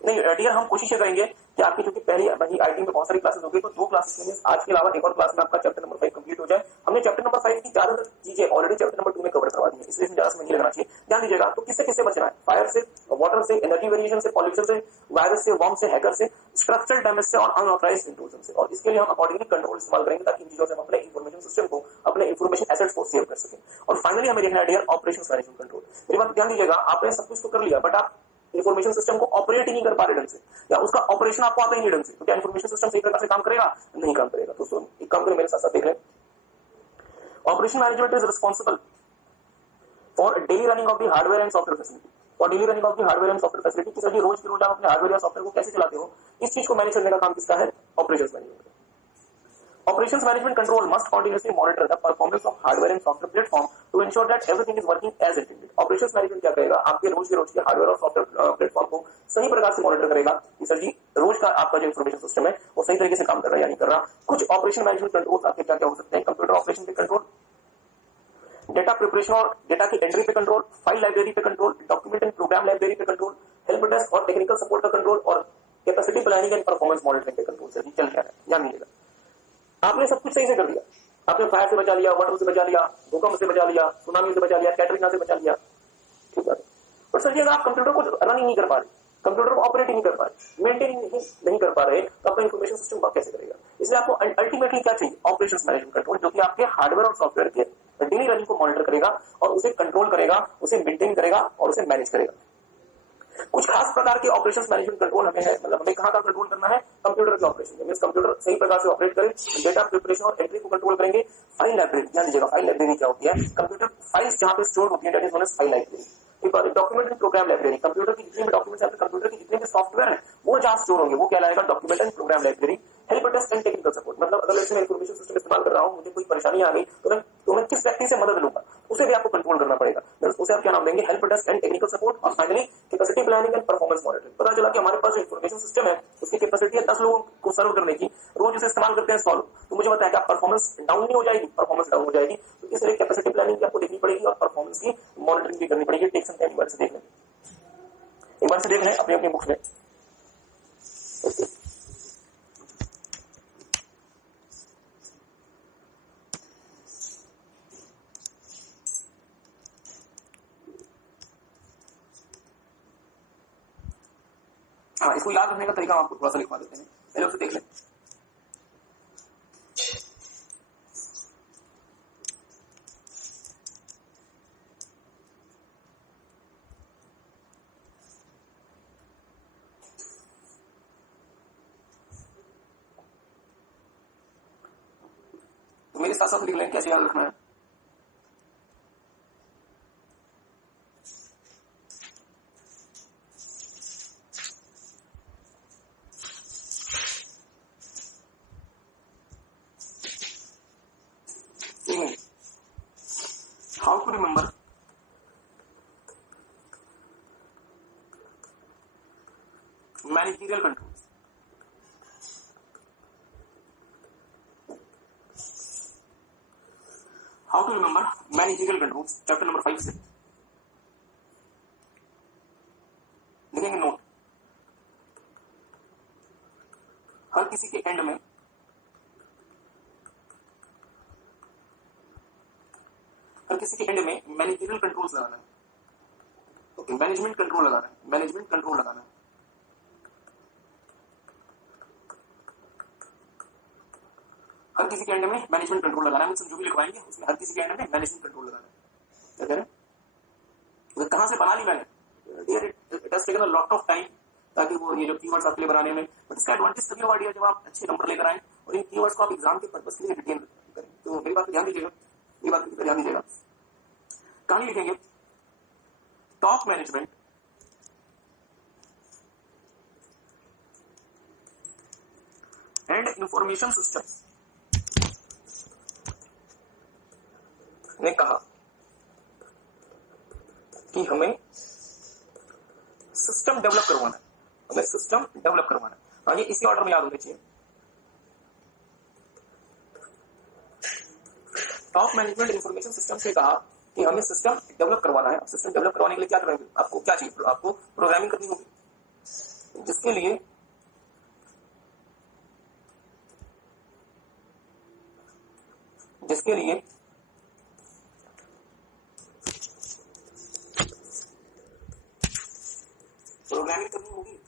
नहीं डियर, हम कोशिश करेंगे कि आपकी जो कि पहली वही आईटी में बहुत सारी क्लासेस हो गई, तो 2 क्लासेस में आज के अलावा एक और क्लास में आपका चैप्टर नंबर 5 कंप्लीट हो जाए। हमने चैप्टर नंबर 5 की ज्यादातर चीजें ऑलरेडी चैप्टर नंबर 2 में कवर करवा दी है, इसलिए ज्यादा समय नहीं लगना चाहिए। ध्यान दीजिएगा, तो किससे किससे बचना है, फायर से, वाटर से, एनर्जी वेरिएशन से, पॉल्यूशन से, वायरस से, वर्म से, हैकर से, स्ट्रक्चरल डैमेज से और अनऑथराइज्ड इंट्रूजन से। और इसके लिए हम अकॉर्डिंगली कंट्रोल इस्तेमाल करेंगे ताकि इन चीजों से हम अपने इन्फॉर्मेशन सिस्टम को, अपने इन्फॉर्मेशन एसेट्स को सेव कर सकें। और फाइनली हमें देखना है डियर ऑपरेशंस मैनेजमेंट कंट्रोल। मेरी बात ध्यान दीजिएगा, आपने सब कुछ तो कर लिया बट आप इन्फॉर्मेशन सिस्टम को ऑपरेट ही नहीं कर पा रहे ढंग से, या उसका ऑपरेशन आपको आता ही नहीं ढंग से, तो क्या इन्फॉर्मेशन सिस्टम सही प्रकार से काम करेगा, नहीं काम करेगा। दोस्तों एक काम करें, मेरे साथ साथ देख लें। Operation management is responsible for daily running of the hardware and software facility, for daily running of the hardware and software facility, कि सर जी रोज के रोज आप अपने हार्डवेयर या सॉफ्टवेयर को कैसे चलाते हो, इस चीज को मैनेज करने का काम किसका है, operations management. Operations management control must continuously monitor the performance of hardware and software platform to ensure that everything is working as intended. Operations management क्या करेगा, आपके रोज के हार्डवेयर और सॉफ्टवेयर प्लेटफॉर्म को सही प्रकार से मॉनिटर करेगा कि सर जी रोज का आपका जो इन्फॉर्मेशन सिस्टम है वो सही तरीके से काम कर रहा है या नहीं कर रहा। कुछ ऑपरेशन मैनेजमेंट कंट्रोल आपके क्या क्या हो सकते हैं, कंप्यूटर ऑपरेशन पे कंट्रोल, डेटा प्रिपरेशन और डेटा की एंट्री पे कंट्रोल, फाइल लाइब्रेरी पे control, document and program library पे कंट्रोल, हेल्प डेस्क और टेक्निकल सपोर्ट का कंट्रोल, और capacity planning and performance monitoring पे कंट्रोल। सर जी चल क्या है, ध्यान दीजिएगा, आपने सब कुछ सही से कर दिया, आपने फायर से बचा लिया, वाटर से बचा लिया, भूकंप से बचा लिया, सुनामी से बचा लिया, कैटरीना से बचा लिया, ठीक है। पर सर जी अगर आप कंप्यूटर को रन ही नहीं कर पा रहे, कंप्यूटर को ऑपरेट ही नहीं कर पा रहे, मेंटेन नहीं कर पा रहे, तो आपका इन्फॉर्मेशन सिस्टम वर्क कैसे करेगा। इसलिए आपको अल्टीमेटली क्या चाहिए, ऑपरेशंस मैनेजमेंट कंट्रोल, जो कि आपके हार्डवेयर और सॉफ्टवेयर के डेली रनिंग को मॉनिटर करेगा और उसे कंट्रोल करेगा, उसे मेंटेन करेगा और उसे मैनेज करेगा। कुछ खास प्रकार के ऑपरेशंस मैनेजमेंट कंट्रोल हमें है, मतलब हमें कहां का कंट्रोल करना है, कंप्यूटर के ऑपरेशन मींस कंप्यूटर सही प्रकार से ऑपरेट करे, डेटा प्रिपरेशन और एंट्री को कंट्रोल करेंगे। फाइल लाइब्रेरी, ध्यान दीजिएगा, फाइल लाइब्रेरी क्या होती है, कंप्यूटर फाइल्स जहां पे स्टोर होती है, that is known as file library. ठीक है, document and program library, computer की जितने भी डॉक्यूमेंट्स हैं, कंप्यूटर के जितने भी सॉफ्टवेयर है वो जहां स्टोर होंगे वो कहलाएगा document and program library. Help desk and technical support, मतलब अगर इसमें इन्फॉर्मेशन सिस्टम इस्तेमाल कर रहा हूं, मुझे कोई परेशानी आ गई तो मैं किस व्यक्ति से मदद लूंगा, उसे भी आपको कंट्रोल करना पड़ेगा, उसे आप क्या नाम देंगे, help desk and technical support. और finally capacity planning and performance monitoring, पता चला कि हमारे पास जो इन्फॉर्मेशन सिस्टम है उसकी कैपेसिटी है 10 लोगों को सर्व करने की, रोज उसे इस्तेमाल करते हैं 100 लोग, तो मुझे बताया कि परफॉर्मेंस डाउन नहीं हो जाएगी, परफॉर्मेंस डाउन हो जाएगी, तो इसलिए कैपेसिटी प्लानिंग आपको देखनी पड़ेगी और परफॉर्मेंस की मॉनिटरिंग भी करनी पड़ेगी। टेक सम टाइम, एक बार से देख लें अपनी अपनी बुक्स में। हाँ, इसको याद रखने का तरीका हम आपको थोड़ा सा लिखवा देते हैं, पहले उसे देख लें। तो मेरे साथ साथ लिख लें कैसे याद रखना है। How to remember managerial controls. How to remember managerial controls, chapter number 5 से लिखेंगे नोट। हर किसी के एंड में मैनेजरियल कंट्रोल्स लगाना है। ओके, मैनेजमेंट कंट्रोल लगाना है, मैनेजमेंट कंट्रोल लगाना है। हर किसी के एंड में मैनेजमेंट कंट्रोल लगाना है, मतलब जो भी लिखवाएंगे उसमें हर किसी के एंड में मैनेजमेंट कंट्रोल लगाना है। कहां से बना ली मैंने, dear it has taken a lot of time ताकि वो ये जो कीवर्ड्स आपके लिए बनाने में, बट इसका एडवांटेज तभी अवार्ड जब आप अच्छे नंबर लेकर आए और इन कीवर्ड्स को आप एग्जाम के पर्पज के लिए रिटेन करें। तो मेरी बात को ध्यान दीजिएगा, ये बात पर ध्यान दीजिएगा। कहानी लिखेंगे top management and information system ने कहा कि हमें सिस्टम डेवलप करवाना है, हमें सिस्टम डेवलप करवाना है। हाँ, ये इसी ऑर्डर में याद होना चाहिए। टॉप मैनेजमेंट इंफॉर्मेशन सिस्टम से कहा कि हमें सिस्टम डेवलप करवाना है। सिस्टम डेवलप करवाने के लिए क्या करेंगे, आपको क्या चाहिए, आपको प्रोग्रामिंग करनी होगी, जिसके लिए प्रोग्रामिंग करनी होगी।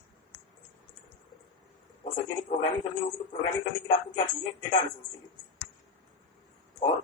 और सर यदि प्रोग्रामिंग करनी होगी तो प्रोग्रामिंग करने के लिए आपको क्या चाहिए, डेटा रिसोर्स चाहिए। और